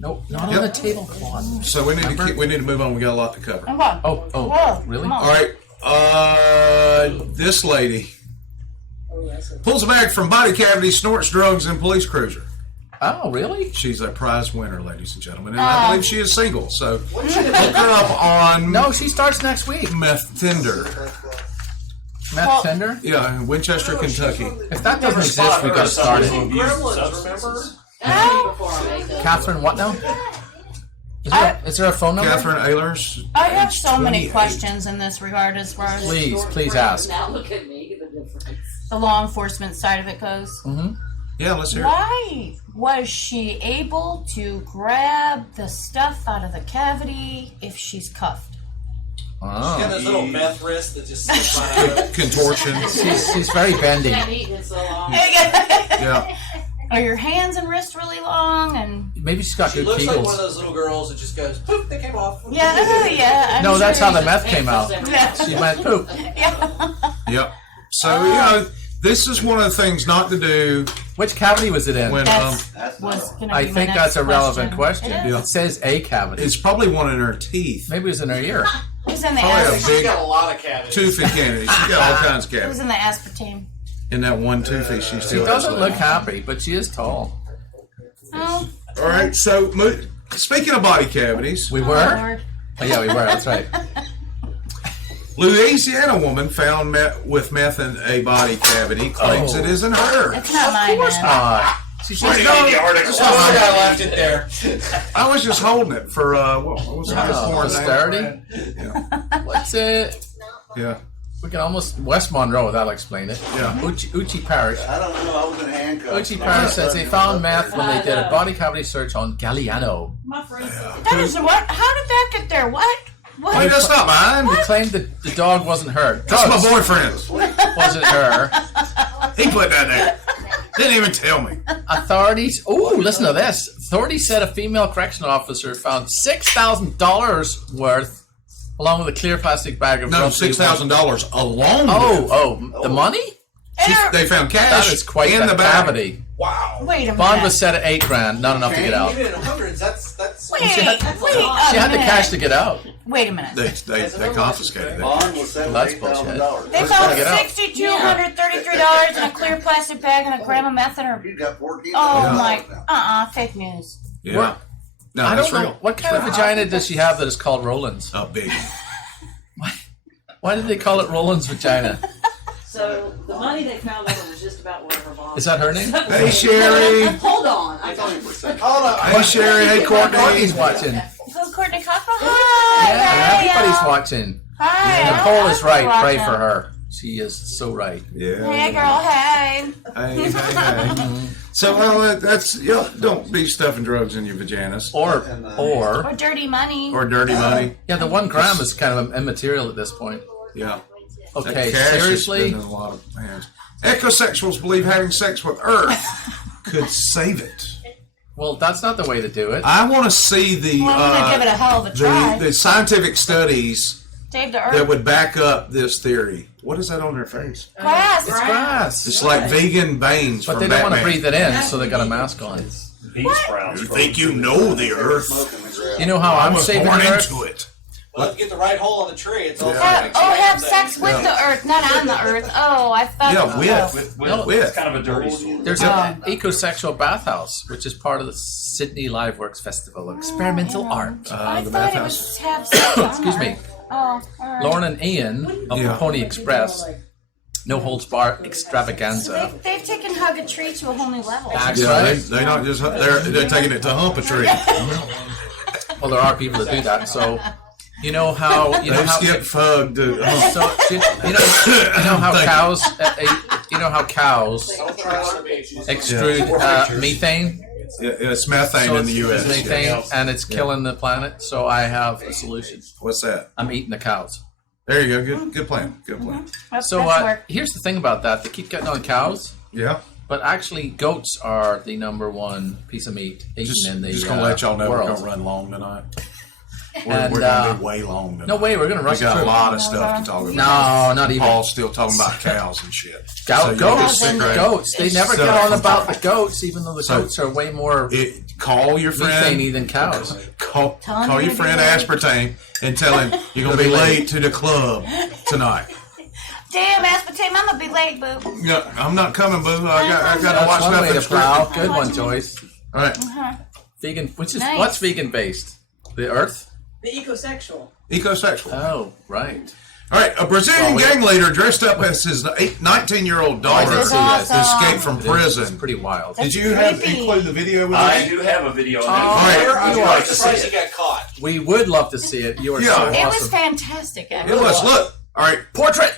nope, not on the tablecloth. So we need to move on. We got a lot to cover. Come on. Oh, Whoa, really? come on. All right. This lady pulls a bag from body cavity, snorts drugs in police cruiser. Oh, really? She's a prize winner, ladies and gentlemen, and I believe she is single. So look her up on No, she starts next week. Meth Tinder. Meth Tender? Yeah, in Winchester, Kentucky. If that doesn't exist, we got to start it. Gremlins, remember? Catherine, what now? Is there a phone number? Catherine Ehlers. I have so many questions in this regard as far as Please ask. Now look at me, the difference. the law enforcement side of it goes. Yeah, let's hear it. Why was she able to grab the stuff out of the cavity if she's cuffed? She's got this little meth wrist that just slips right out. Contortion. She's very bendy. I've eaten it so long. Yeah. Are your hands and wrists really long? And Maybe she's got She good looks like one of kegels. those little girls that just goes, poof, they came off. yeah. No, that's how the meth Makes came out. us She went poop. Yep. So, you know, this is one of the things not to do Which cavity was it in? when was gonna I be my think next that's a relevant question. It is. It says a cavity. it's probably one in her teeth. Maybe it was in her ear. It was in the Probably a aspartame. big got a lot of cavities. toothy cavity. She's got all kinds of It was cavities. in the aspartame. In that one toothy, she She still has doesn't look left. happy, but she is tall. Oh, All right, so speaking of body cavities, We were? Lord. Oh, yeah, we were. That's right. Louisiana woman found with meth in a body cavity claims it isn't her. It's not mine, man. She's Wait, just no, that's not I mine. left it there. I was just holding it for what was his porn name? posterity. What's it? Yeah, We can almost West Monroe. That'll explain it. yeah. Uchi Parish. I don't know. I was in handcuffs. Uchi Parish says they found meth when they did a body cavity search on Galliano. My friend said, That is what? How did that get there? What? Wait, that's not mine. They claimed that the dog wasn't her. That's my Drugs boyfriend's. wasn't her. He put that there. Didn't even tell me. Authorities. Oh, listen to this. Authorities said a female correctional officer found $6,000 worth, along with a clear plastic bag of No, roughly $6,000 alone. Oh, the money? They found cash That is quite in the the bag. cavity. Wow. Wait a minute. Bond was set at $8,000, not enough to get out. Even in hundreds, that's. Wait, She had the minute. cash to get out. Wait a minute. They confiscated it. Bond was Well, that's bullshit. $78,000. They found $6,233 in a clear plastic bag and a gram of meth in her. You got 14. Oh my! Fake news. Yeah. No, I that's don't know. real. What kind of vagina does she have that is called Roland's? A big. Why did they call it Roland's vagina? So the money they found out was just about what her mom. Is that her name? Hey, Sherry. Hold on. I thought Hold up. Hey, Sherry. Hey, Courtney. Courtney's watching. Who's Courtney Copper? Hi. Yeah, everybody's watching. Hi. Nicole is right. Pray watching. for her. She is so right. Yeah. Hey, girl. Hey. Hey. So, that's don't be stuffing drugs in your vaginas Or dirty money. or dirty money. Yeah, the 1 gram is kind of immaterial at this point. Yeah. Okay, That cash is seriously? spending a lot of hands. Ecosexuals believe having sex with Earth could save it. Well, that's not the way to do it. I want to see the Well, I'm gonna give it a hell of a try. the scientific studies Save the Earth. that would back up this theory. What is that on their face? Grass. It's grass. It's like vegan veins But from they don't want to Batman. breathe it in, so they got a mask on. Beach sprouts. You think you know the Earth? You know how I'm was saving born the Earth? into it. Well, let's get the right hole on the tree. It's all Have sex with the Earth, not on the Earth. Oh, I thought. Yeah, with. It's kind of a dirty story. There's an Ecosexual Bathhouse, which is part of the Sydney Liveworks Festival of Experimental Art. I the thought it bathhouse. was have sex. Excuse me. Oh, all right. Lauren and Ian of the Pony Express, No Holds Bar Extravaganza. They've taken Hug a Tree to a whole new level. That's Yeah, right. they not just they're taking it to hump a tree. Well, there are people that do that. So, you know how They skip fug to hump. So you know how cows extrude methane. It's methane So in the U.S. It's methane, and it's killing the planet. So I have a solution. What's that? I'm eating the cows. There you go. Good plan. Good plan. So here's the thing about that: they keep getting on cows. Yeah. But actually, goats are the #1 piece of meat eaten in the Just gonna let y'all know world. we're gonna run long tonight. We're And, gonna be way long tonight. No way, we're gonna rush We got through. a lot of stuff to talk about. No, not even. Paul's still talking about cows and shit. Goats. They never So- get on about the goats, even though the goats are way more Call your friend. methane than cows. Call him your you're friend gonna be Aspartame and tell him you're gonna be late to the club tonight. Damn, Aspartame, I'm gonna be late, boo. No, I'm not coming, boo. I gotta That's watch one way nothing to plow. scripted. Good one, Joyce. All right. Vegan, which is Nice. what's vegan based? The Earth. The ecosexual. Ecosexual. Oh, right. All right, a Brazilian Well, gang leader dressed up as his 19-year-old daughter did see this. escaped from It's prison. pretty wild. Did you include the video with I us? do have a video on All that. right. I'm surprised he got caught. We would love to see it. You are so Yeah. It was awesome. fantastic, actually. It was. Look. All right. Portrait.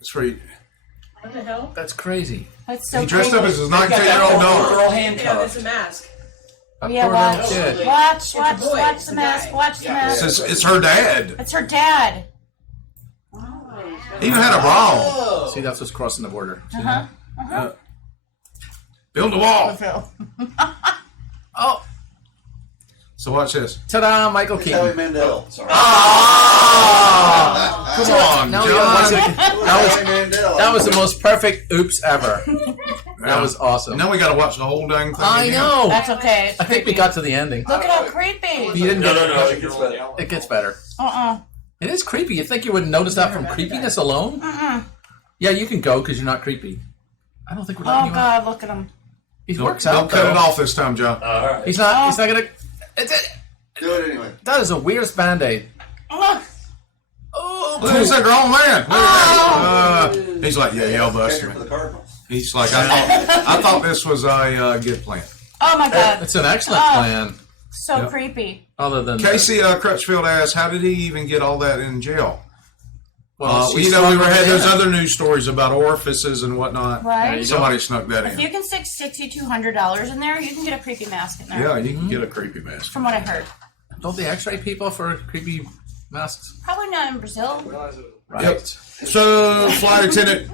It's free. What the hell? That's crazy. It's so He dressed up crazy. as his 19-year-old daughter. Girl Yeah, handcuffed. it's a mask. A Yeah, poor watch. little kid. Watch boy. It's the a mask. guy. Watch the mask. It's her dad. It's her dad. He even had a bra on. See, that's what's crossing the border. See Build a wall. Oh, So watch this. ta-da, Michael Howie Keaton. Mandel. Come on, no, John. That was the most perfect oops ever. That was awesome. Now we got to watch the whole dang thing. I again. know. That's okay. It's I think we creepy. got to the ending. Look at how creepy. You didn't No, get no, no. It gets better. It gets better. Uh-uh. It is creepy. You think you wouldn't notice that from creepiness alone? Yeah, you can go because you're not creepy. I don't think we're letting Oh, you out. God, look at him. He works Don't out. cut though. it off this time, John. All right. He's not. He's not gonna. Do it anyway. That is a weirdest band-aid. Look. Oh, Look, he's a grown man. Look at that. He's like, yeah, y'all busted For me. the Cardinals. He's like, I thought this was a good plan. Oh, my God. it's an excellent Oh. plan. So Yep. creepy. Other than Casey Crutchfield asked, how did he even get all that in jail? well, You know, we had those other news stories about orifices and whatnot. Right? Somebody snuck that If in. you can stick $6,200 in there, you can get a creepy mask in there. Yeah, you can get a creepy mask. From what I heard. Don't they X-ray people for creepy masks? Probably not in Brazil. Right. Yep. So, flight attendant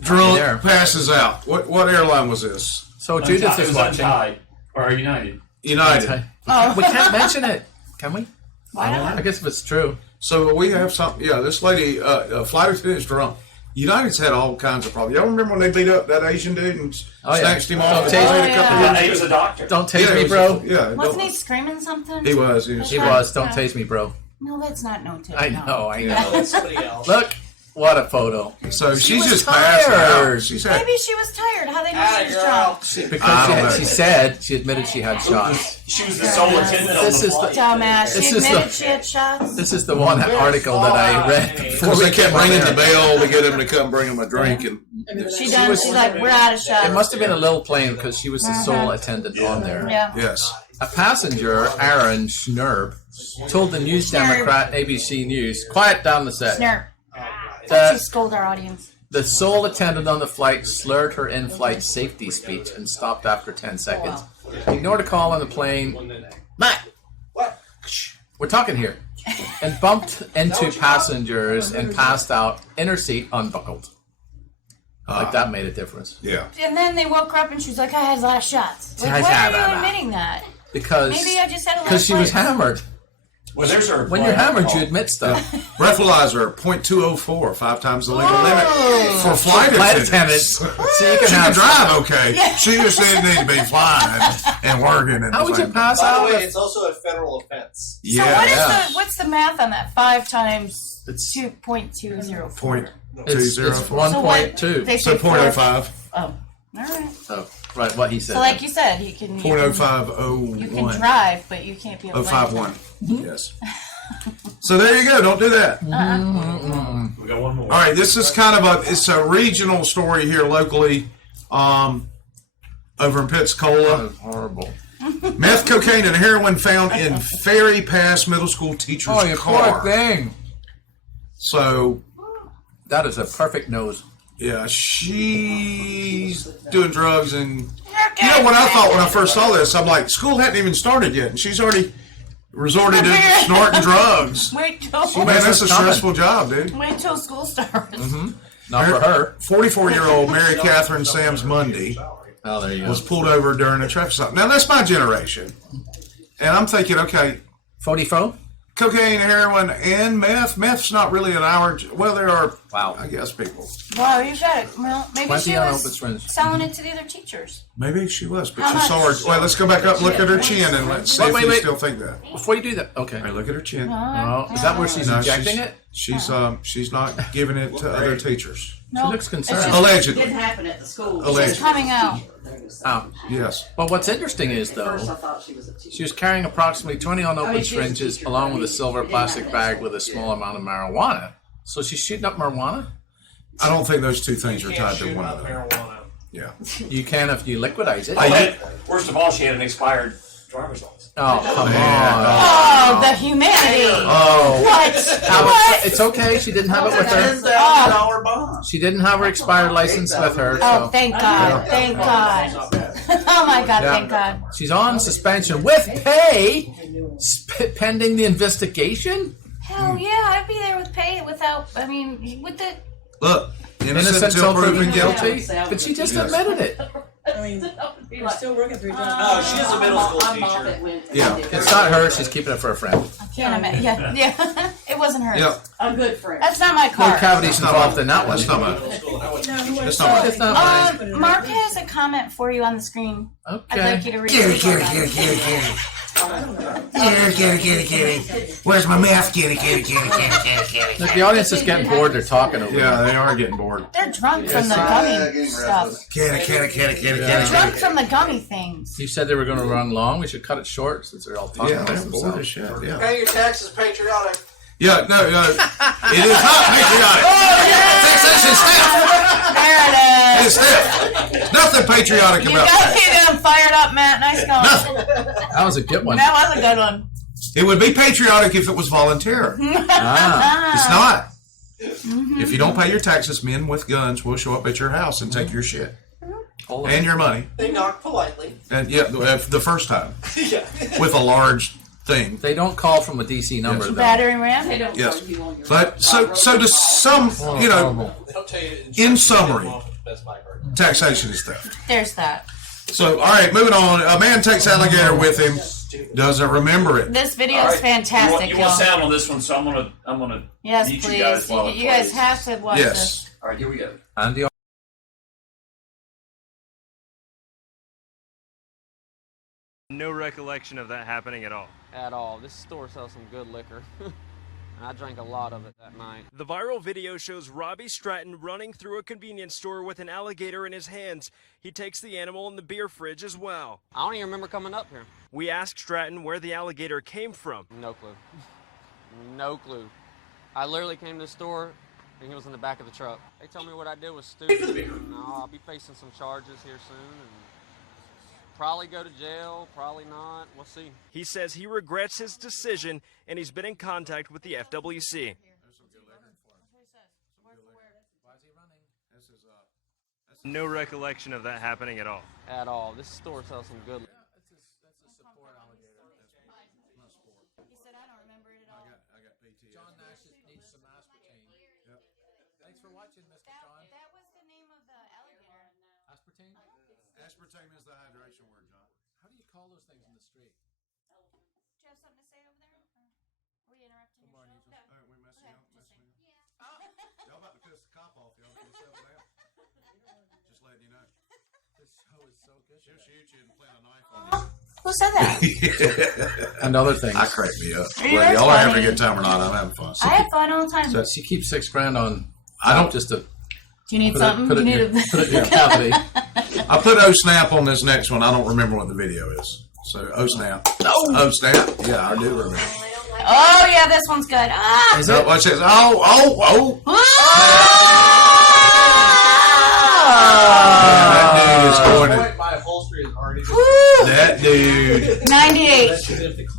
drunk There. passes out. What airline was this? So Judith It is was watching. Untied. Or United. United. Oh. We can't mention it, can we? Why not? I guess if it's true. So we have something. Yeah, this lady, flight attendant's drunk. United's had all kinds of problems. Y'all remember when they beat up that Asian dude and snatched him off? He was a doctor. Don't tase me, bro. Wasn't he screaming something? He was. He was. Don't tase me, bro. No, that's not no tip. I know. That's somebody else. Look, what a photo. So She she's was just passed out. tired. She's had, Maybe she was tired. How they know she was drunk? Because she said, she admitted she had shots. She was the sole attendant on the flight. Dumbass. This She is admitted the- she had shots. This is the one article that I read before because we they kept came on ringing air. the bell to get him to come bring him a drink. And She done. She's like, we're out of shots. It must have been a little plane because she was the sole attendant on there. Yeah. yes. A passenger, Aaron Schnurb, told the News Democrat ABC News, quiet down the set. Snurp. The- She scold our audience. The sole attendant on the flight slurred her in-flight safety speech and stopped after 10 seconds. Ignored a call on the plane. Matt! What? We're talking here. And bumped into passengers and passed out. Inner seat unbuckled. Like that made a difference. Yeah. And then they woke her up and she was like, I had a lot of shots. Like, I why had are a you lot. admitting that? Because Maybe I just had a lot because of she was flights. hammered. Well, there's her. When you're hammered, you admit stuff. Breathalyzer 0.204, 5 times the legal limit for flight attendants. So you She can can have drive okay. She just didn't need to be flying and working. And How would you pass By the out? way, it's also a federal offense. So what's the math on that? 5 times It's 2.204. Point It's 204. 1.2. They So say 0.05. Oh, all right. Oh, right, what he said. So like you said, you can 0.0501. you can drive, but you can't be a flight 051. Yes. So there you go. Don't do that. We got one more. All right. This is kind of it's a regional story here locally, over in Pensacola. Horrible. Meth, cocaine, and heroin found in Ferry Pass Middle School teacher's Oh, you car. poor thing. So That is a perfect nose. yeah, she's doing drugs, and you know what I thought when I first saw this, I'm like, school hadn't even started yet, and she's already resorted to snorting drugs. Wait till Man, that's a stressful job, dude. wait till school starts. Not for her. 44-year-old Mary Catherine Sams Mundy Oh, there you go. was pulled over during a traffic stop. Now, that's my generation. And I'm thinking, okay, 44? cocaine, heroin, and meth. Meth's not really an hour. Well, there are, Wow. I guess, people. Wow, you got it. Well, maybe 20 she on was open syringe. selling it to the other teachers. Maybe she was, but How she saw her. much? Well, let's go back up and look at her chin and let's see if Wait, you wait. still think that. Before you do that, okay. All right, look at her chin. Oh, is that where she's No, injecting it? She's not giving it to other teachers. No, She looks concerned. it's just- Allegedly. Didn't happen at the school. Allegedly. It's coming out. Oh. Yes. Well, what's interesting is, At first I though, thought she was a teacher. she was carrying approximately 20 unopened she was a syringes teacher, along but with a silver he didn't plastic have bag that. with a small amount of marijuana. So she's shooting up marijuana? I don't think those two things are Can't tied to shoot one up another. marijuana. Yeah. You can if you liquidize it. First of all, she had an expired driver's license. Oh, come on. Oh, the humanity. Oh. What? What? It's okay. She didn't have it with her. $10,000 bond. She didn't have her expired license with her. Oh, So thank God. Thank God. Oh, my God. Yeah. Thank God. she's on suspension with pay pending the investigation. Hell yeah. I'd be there with pay without, I mean, with the. Look, innocent Innocent until till proven proven guilty. guilty. But she just Yes. admitted it. I mean, you're still working 3 times. No, she is a middle school teacher. Yeah. It's not her. She's keeping it for a friend. I can't imagine. Yeah. Yeah. It wasn't her. Yeah. A good friend. That's not my No car. cavities involved in that one. That's not mine. That's not mine. It's not mine. Mark has a comment for you on the screen. I'd Okay. like you to read it. Where's my meth? Kitty. Look, the audience is getting bored. They're talking over Yeah, it. they are getting bored. They're drunk from the gummy stuff. They're drunk from the gummy things. You said they were going to run long. We should cut it short since they're all talking Yeah, about they're bored as themselves. shit. Yeah. Pay your taxes patriotic. Yeah, no, it is not patriotic. Taxation's theft. There it is. It's theft. Nothing patriotic You about got that. me them fired up, Matt. Nice going. That was a good one. That was a good one. It would be patriotic if it was voluntary. Ah. It's not. If you don't pay your taxes, men with guns will show up at your house and take your shit and your money. They knock politely. And yeah, the first time Yeah. with a large thing. They don't call from a DC number, though. Battering ram. They don't Yes. call you on your But so to some, you know, They'll tell you in summary, Best Buy card. taxation is theft. There's that. So, all right, moving on. A man takes alligator with him doesn't remember it. This video is fantastic. You want sound on this one, so I'm gonna yes, meet please. you guys while it You guys plays. have to watch this. All right, here we go. Andy. No recollection of that happening at all. At all. This store sells some good liquor. And I drank a lot of it that night. The viral video shows Robbie Stratton running through a convenience store with an alligator in his hands. He takes the animal in the beer fridge as well. I don't even remember coming up here. We asked Stratton where the alligator came from. No clue. No clue. I literally came to the store and he was in the back of the truck. They told me what I did was stupid. No, I'll be facing some charges here soon and probably go to jail, probably not. We'll see. He says he regrets his decision and he's been in contact with the FWC. No recollection of that happening at all. At all. This store sells some good liquor. That's a support alligator. He said, I don't remember it at all. I got PTSD. John Nash needs some aspartame. Yep. Thanks for watching, Mr. John. That was the name of the alligator. Aspartame? Aspartame is the hydration word, John. How do you call those things in the street? Do you have something to say over there? Are we interrupting your show? No. All right, we're messing up. Y'all about to piss the cop off. Y'all get yourself down. Just letting you know. This show is so good. She'll shoot you and plant a knife on you. Who said that? And other things. I crack me up. Are you Whether y'all are having a funny? good time or not, I'm having fun. I have fun all the time. So she keeps $6,000 on. I don't just to. Do you need put something? It, put, You it in need your, put it in your cavity. I put O Snap on this next one. I don't remember what the video is. So O Snap. No. O Snap. Yeah, I do remember. Oh, yeah, this one's good. Ah! Is it? Watch this. Oh. That dude is going to. My upholstery is already. That dude. 98.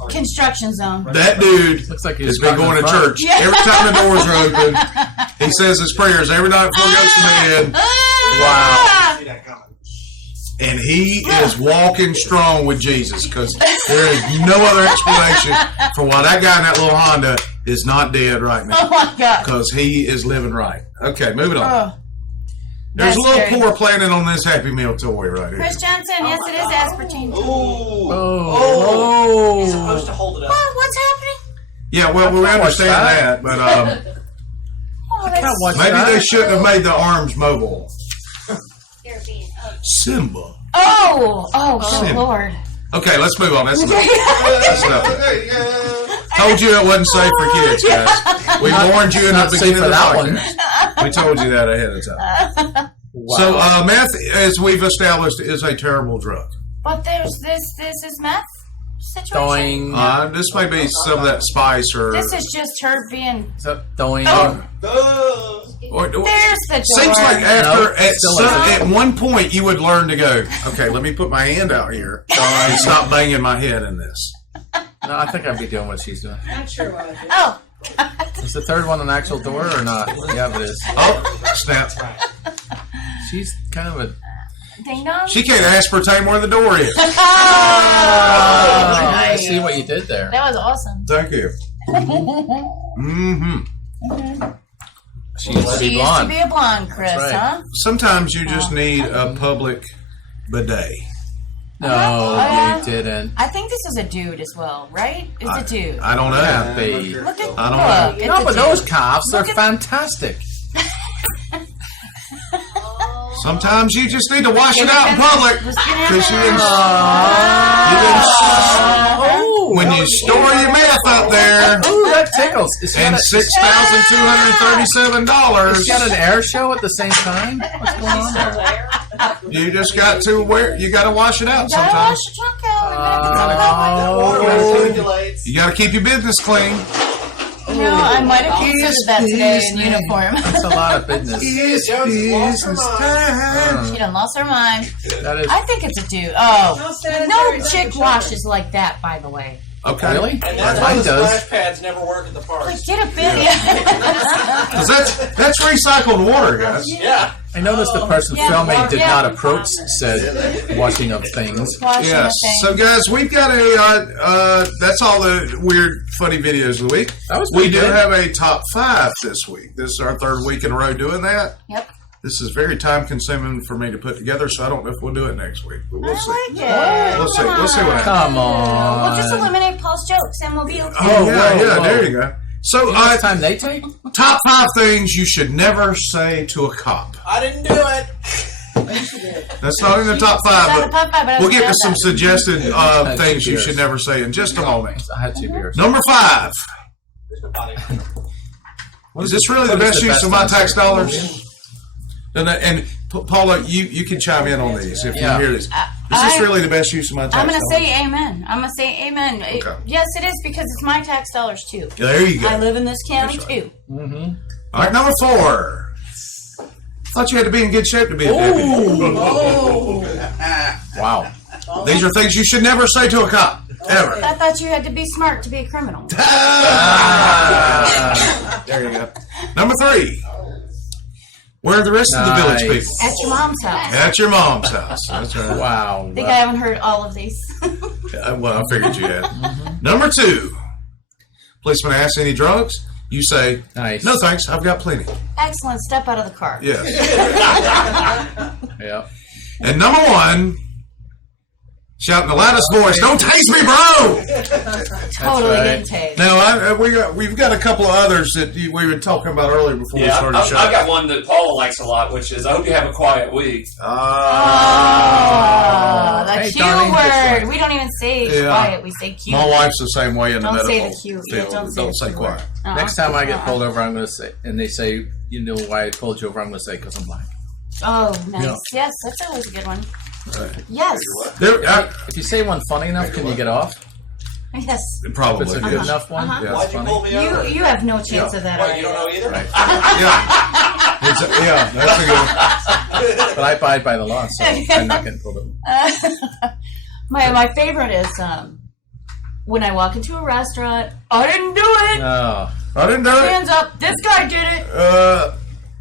Construction zone. That dude Looks like has been going to church. Yeah. Every time the doors are open, he says his prayers every night before he goes to bed. Wow. See that coming. And he is walking strong with Jesus because there is no other explanation for why that guy in that little Honda is not dead right now. Oh, my God. Because he is living right. Okay, moving on. Oh. There's a That's little scary. poor planning on this Happy Meal toy right here. Chris Johnson, yes, it is aspartame. Oh. He's supposed to hold it up. Oh, what's happening? Yeah, well, we understand that, but Oh, that's maybe they shouldn't have made the arms mobile. Simba. Oh, good Simba. Lord. Okay, let's move on. That's enough. That's enough. Told you it wasn't safe for kids, guys. We warned you in the beginning of the podcast. We told you that ahead of time. Wow. So, meth, as we've established, is a terrible drug. But there's this is meth situation. This may be some of that spice or. This is just her being. Doing. Or, There's the door. seems like after No, at one point you would learn to go, okay, let me put my hand out here and stop banging my head in this. No, I think I'd be doing what she's doing. I'm sure I would. Oh. Is the third one an actual door or not? Yeah, it is. Oh, snap. She's kind of a. Ding dong. She can't aspartame where the door is. I see what you did there. That was awesome. Thank you. Mm-hmm. She used to She be used to blonde. be a blonde, Chris, That's right. huh? Sometimes you just need a public bidet. No, you didn't. I think this is a dude as well, right? It's a dude. I don't know. Happy. Look at I don't look, know. it's No, a but dude. those calves, they're Look at- fantastic. Sometimes you just need to wash it out in public. Just get in Because there. when you store your meth up there Ooh, that tickles. and $6,237, It's got an air show at the same time. What's going on there? you just got to wash it out You gotta wash sometimes. your trunk out. You got to keep your business clean. No, I might have considered that today in uniform. That's a lot of business. She done lost her mind. That is. I think it's a dude. Oh, no chick washes like that, by the way. Okay. Really? And that's why Mine the does. splash pads never work at the parks. Like, get a bit. Because that's recycled water, guys. Yeah. I noticed the person Yeah, filming did yeah. not approach said washing of things. Washing Yes. the thing. So, guys, we've got that's all the weird, funny videos of the week. That was We pretty do good. have a top 5 this week. This is our third week in a row doing that. Yep. This is very time consuming for me to put together, so I don't know if we'll do it next week. But we'll see. I like it. We'll see. We'll see what happens. Come on. We'll just eliminate Paul's jokes and we'll be okay. Oh, yeah, whoa. there you go. So, Next time they take? top 5 things you should never say to a cop. I didn't do it. That's not in the top 5, Not the top five, but I we'll was get to glad some that. suggested things you beers. should never say in just a moment. I had 2 beers. Number 5. Is this really the What is best the use best of my answer? tax dollars? And Paula, you can chime in on these if you hear this. Is this really the best use of my tax I'm dollars? going to say amen. I'm going to say amen. Okay. Yes, it is because it's my tax dollars too. There you go. I live in this county That's right. too. Mm-hmm. All right, number 4. Thought you had to be in good shape to be a deputy. Wow. These are things you should never say to a cop, ever. I thought you had to be smart to be a criminal. There you go. Number 3. Where are the rest of the village people? At your mom's house. At your mom's house. That's right. Wow. I think I haven't heard all of these. Well, I figured you had. Number 2. Policeman asks any drugs? You say, nice. No thanks, I've got plenty. Excellent. Step out of the car. Yes. Yeah. And number 1, shout in the loudest voice, don't tase me, bro! Totally didn't taste. Now, we've got a couple of others that we were talking about earlier before we started the show. I got one that Paula likes a lot, which is I hope you have a quiet week. Oh, the Hey, Q darling, word. We don't even say quiet. We say Q. My wife's the same way in the Don't medical say the Q. Yeah, field. don't say Don't the say Q quiet. word. Next time I get pulled over, I'm going to say, and they say, you know why I pulled you over, I'm going to say, because I'm black. Oh, nice. Yeah. Yes, that's always a good one. Right. Yes. If you say one funny enough, can you get off? Yes. Probably. If it's a good enough one? Uh-huh. Yeah, Why'd it's you funny. pull me over? You have no chance of that. What, you don't know either? Right. Yeah, that's a good one. But I abide by the law, so I'm not getting pulled over. My favorite is when I walk into a restaurant. I didn't do it. No. I didn't do it. Hands up. This guy did it.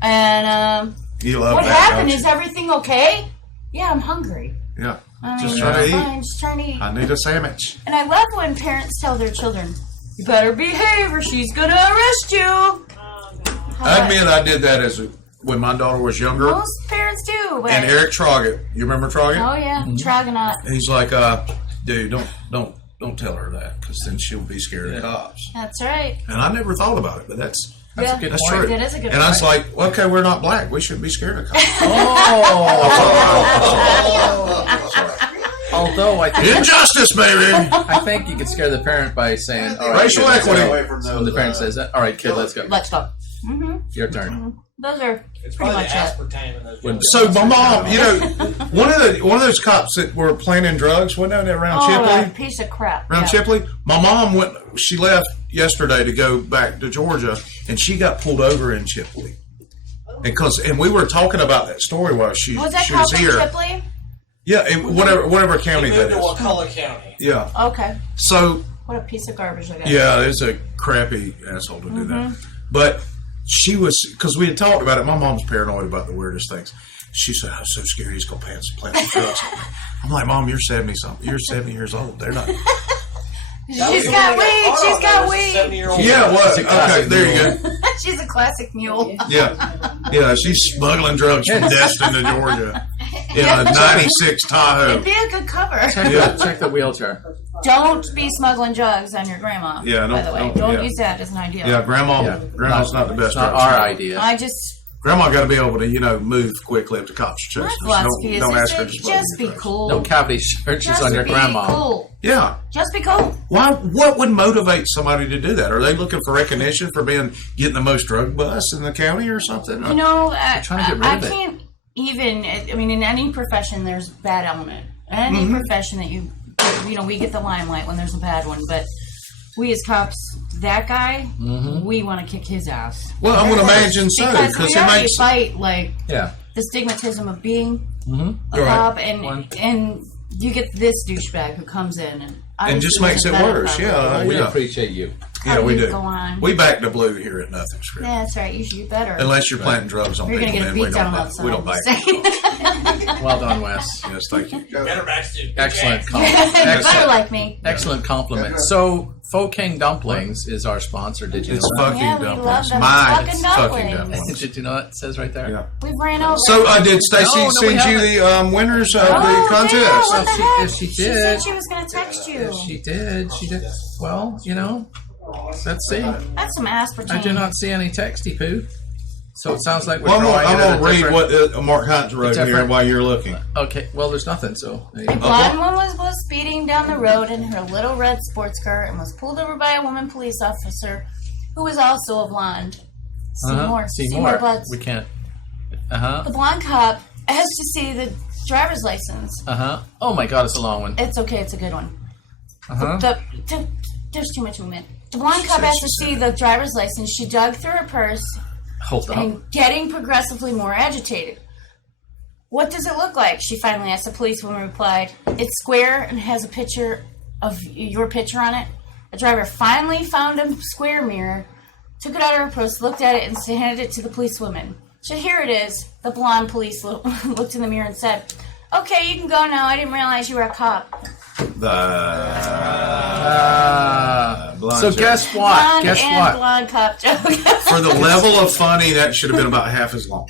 And You love what that, happened? don't Is everything okay? Yeah, I'm hungry. you? Yeah. I mean, Just trying to eat. fine, just trying to eat. I need a sandwich. And I love when parents tell their children, "You better behave, or she's gonna arrest you." I admit I did that when my daughter was younger. Most parents do. But And Eric Troggett, you remember Troggett? Oh yeah, Trogonaut. He's like, dude, don't tell her that, because then she'll be scared of cops. That's right. And I never thought about it, but that's a good point. true. That is a good and I was point. like, well, okay, we're not black. We shouldn't be scared of cops. Although I think Injustice, baby. I think you could scare the parent by saying, all right, Racial kid, let's equity. go. So when the parent says that, all right, kid, let's go. Let's go. Mm-hmm. Your turn. Those are It's pretty probably much the it. aspartame in those. So my mom, one of those cops that were planting drugs, wasn't that around Oh, a Chipley? piece of crap. Around yeah. Chipley? My mom she left yesterday to go back to Georgia, and she got pulled over in Chipley. And we were talking about that story while she Was that was called here. Chipley? Yeah, whatever county He that moved to is. Wakulla County. Yeah. Okay. So What a piece of garbage I got. yeah, it's a crappy asshole to do that. But she was, because we had talked about it. My mom's paranoid about the weirdest things. She said, "I was so scared he's gonna plant some drugs." I'm like, "Mom, you're 70 something. You're 70 years old. They're not." She's got weed. She's got weed. Yeah, what? It's a classic Okay, there you mule. go. She's a classic mule. Yeah, she's smuggling drugs from Destin to Georgia in a '96 Tahoe. It'd be a good cover. Check the wheelchair. Don't be smuggling drugs on your grandma. Yeah, by the way, don't use that as an idea. Yeah, Grandma's not the best. It's not drug our smuggler. idea. I just Grandma got to be able to, move quickly if the cops are my chasing us. philosophy is Don't ask her to just, smuggle just be your drugs. cool. No cavity searches Just on your be grandma. Cool. Yeah. Just be cool. Why? What would motivate somebody to do that? Are they looking for recognition for getting the most drug busts in the county or something? You know, trying to get rid I of it. can't even. I mean, in any profession, there's bad element. Any profession that we get the limelight when there's a bad one. But we as cops, that guy, we want to kick his ass. Well, I would imagine so, because because we it already makes fight Yeah. the stigmatism of being a Right. cop, and you get this douchebag who comes in and and just makes it worse. Yeah, We yeah. appreciate you. Yeah, we do. Go on. We back the blue here at Nothing Script. Yeah, that's right. You should do better. Unless you're planting drugs on You're gonna people, get a then beat down outside. we don't back. Well done, Wes. Yes, thank you. Get her back to Excellent You compliment. better like me. Excellent compliment. So Pho King Dumplings is our sponsor. Did you It's know that? fucking Yeah, we dumplings. love them Mine, fucking it's fucking dumplings. dumplings. Did you know it says right there? Yeah. We ran over. So, did Stacy No, we send you haven't. the winners of Oh, the yeah, contest? what the Well, heck? if she She did. said she was going to text you. She did. Well, you know, let's see. That's some aspartame. I do not see any texty poo. So it sounds like we're Well, drawing I'm it at going a to read different- what Mark Hines wrote here different- while you're looking. Okay, well, there's nothing, so. There you A go. blonde woman was speeding down the road in her little red sports car and was pulled over by a woman police officer who was also a blonde. See more bloods. We can't. The blonde cop asked to see the driver's license. Oh my god, it's a long one. It's okay, it's a good one. There's too much movement. The blonde She cop said asked she to said see the driver's license. She dug through her purse Hold on. and getting progressively more agitated. What does it look like? She finally asked. The policewoman replied, "It's square and has a picture of your picture on it." The driver finally found a square mirror, took it out of her purse, looked at it, and handed it to the policewoman. So here it is. The blonde police looked in the mirror and said, "Okay, you can go now. I didn't realize you were a cop." Blonde So joke. guess what? Blonde Guess and what? blonde cop joke. For the level of funny, that should have been about half as long.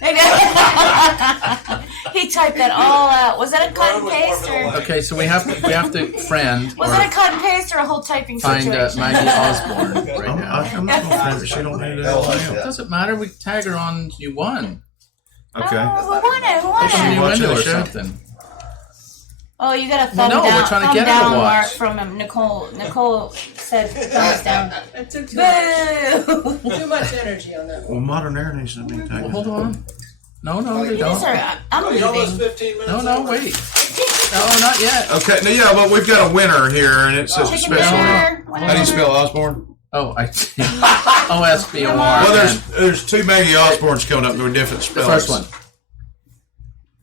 He typed that all out. Was that a cut and paste or? Okay, so we have to friend Was or it a cut and paste or a whole typing find situation? Maggie Osborne right now. I'm not going to friend her. She don't need It it. doesn't matter. We tag her on. You won. Okay. Oh, who won it? Who won From it? the watching window the or show? something. Oh, you got a Well, thumb no, we're down. trying to Thumb get her to down mark watch. from Nicole. Nicole said thumbs down. It took Boo! too much energy on that one. Well, modern air needs to be taken. Well, hold on. No, they These don't. are, I'm Almost leaving. 15 minutes. No, over. wait. No, not yet. Okay, now, yeah, but we've got a winner here, and it's a Chicken special. dinner, How do you spell Osborne? Oh, I see. OSBOR. Well, there's two Maggie Osbornes coming up. They're different the spellings. first one.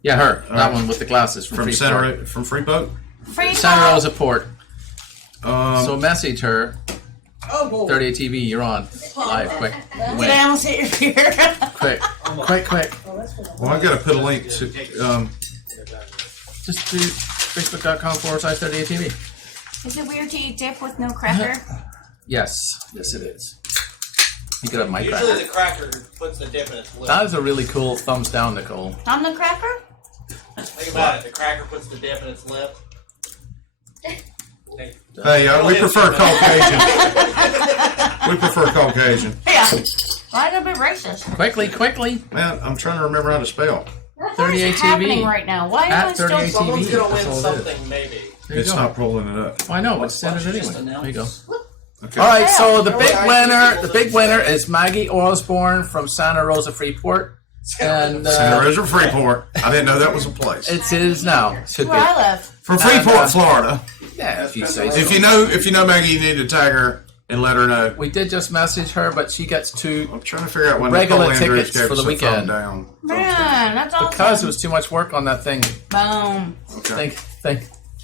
Yeah, her. That one with the glasses from Freeport. Center from Freeport. Santa Rosa Port. Um, So message her. Oh, boy. 38 TV, you're on. Live, quick. Did I almost hit your ear? Quick. well, I got to put a link to. Just do facebook.com/38 TV. Is it weird to eat dip with no cracker? Yes, it is. You could have my Usually cracker. the cracker puts the dip in its lip. That is a really cool thumbs down, Nicole. On the cracker? Think about it. The cracker puts the dip in its lip. Hey, we prefer Caucasian. We prefer Caucasian. Yeah. Why is it a bit racist? Quickly. Man, I'm trying to remember how to spell. What 38 is happening TV. right now? Why At am I still 38 Someone's TV. gonna That's win all it is. something, maybe. There you It's go. not pulling it up. I know, but send it anyway. There you go. Okay. All right, so the big winner is Maggie Osborne from Santa Rosa Freeport. And Santa Rosa Freeport. I didn't know that was a place. it is now. Should Where be. I live. From Freeport, Florida. Yeah, if you say so. If you know Maggie, you need to tag her and let her know. We did just message her, but she gets two I'm trying to figure out when regular Nicole Andrews tickets gave for the us a thumb weekend. down. Man, that's awesome. because it was too much work on that thing. Boom. Okay. Think.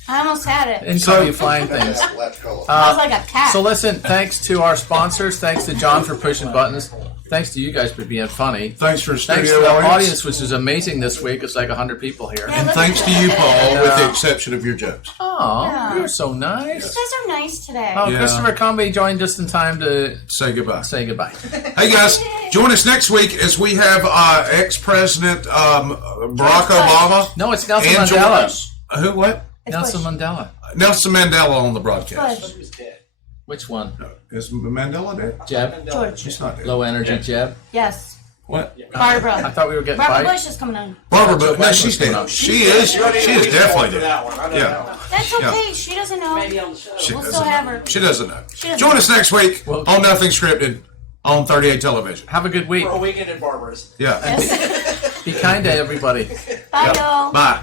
I almost had it. And so you find things. I was like a cat. So listen, thanks to our sponsors. Thanks to John for pushing buttons. Thanks to you guys for being funny. Thanks for the Thanks studio to the audience. audience, which is amazing this week. It's like 100 people here. And thanks to you, Paul, with the exception of your jokes. Oh, Yeah. you're so nice. You guys are nice today. Oh, Yeah. Christopher Comby joined just in time to Say goodbye. say goodbye. Hey guys, join us next week as we have ex-president Barack Obama. No, it's Nelson and Mandela. George- Who? What? It's Nelson Bush. Mandela. Nelson Mandela on the broadcast. Bush. Which one? Is Mandela dead? Jeb? George. He's not dead. Low energy Jeb? Yes. What? Barbara. I thought we were getting Barbara fight. Bush is coming on. Barbara, Joe but no, Biden she's was coming dead. up. She is definitely dead. That one. I don't Yeah. know. That's Yeah. okay. She doesn't know. Maybe on the show. She We'll doesn't still have know. her. She doesn't know. She doesn't Join know. us next week Well- on Nothing Scripted on 38 Television. Have a good week. For a weekend at Barbara's. Yeah. Be kind to everybody. Bye, Yep. y'all. Bye.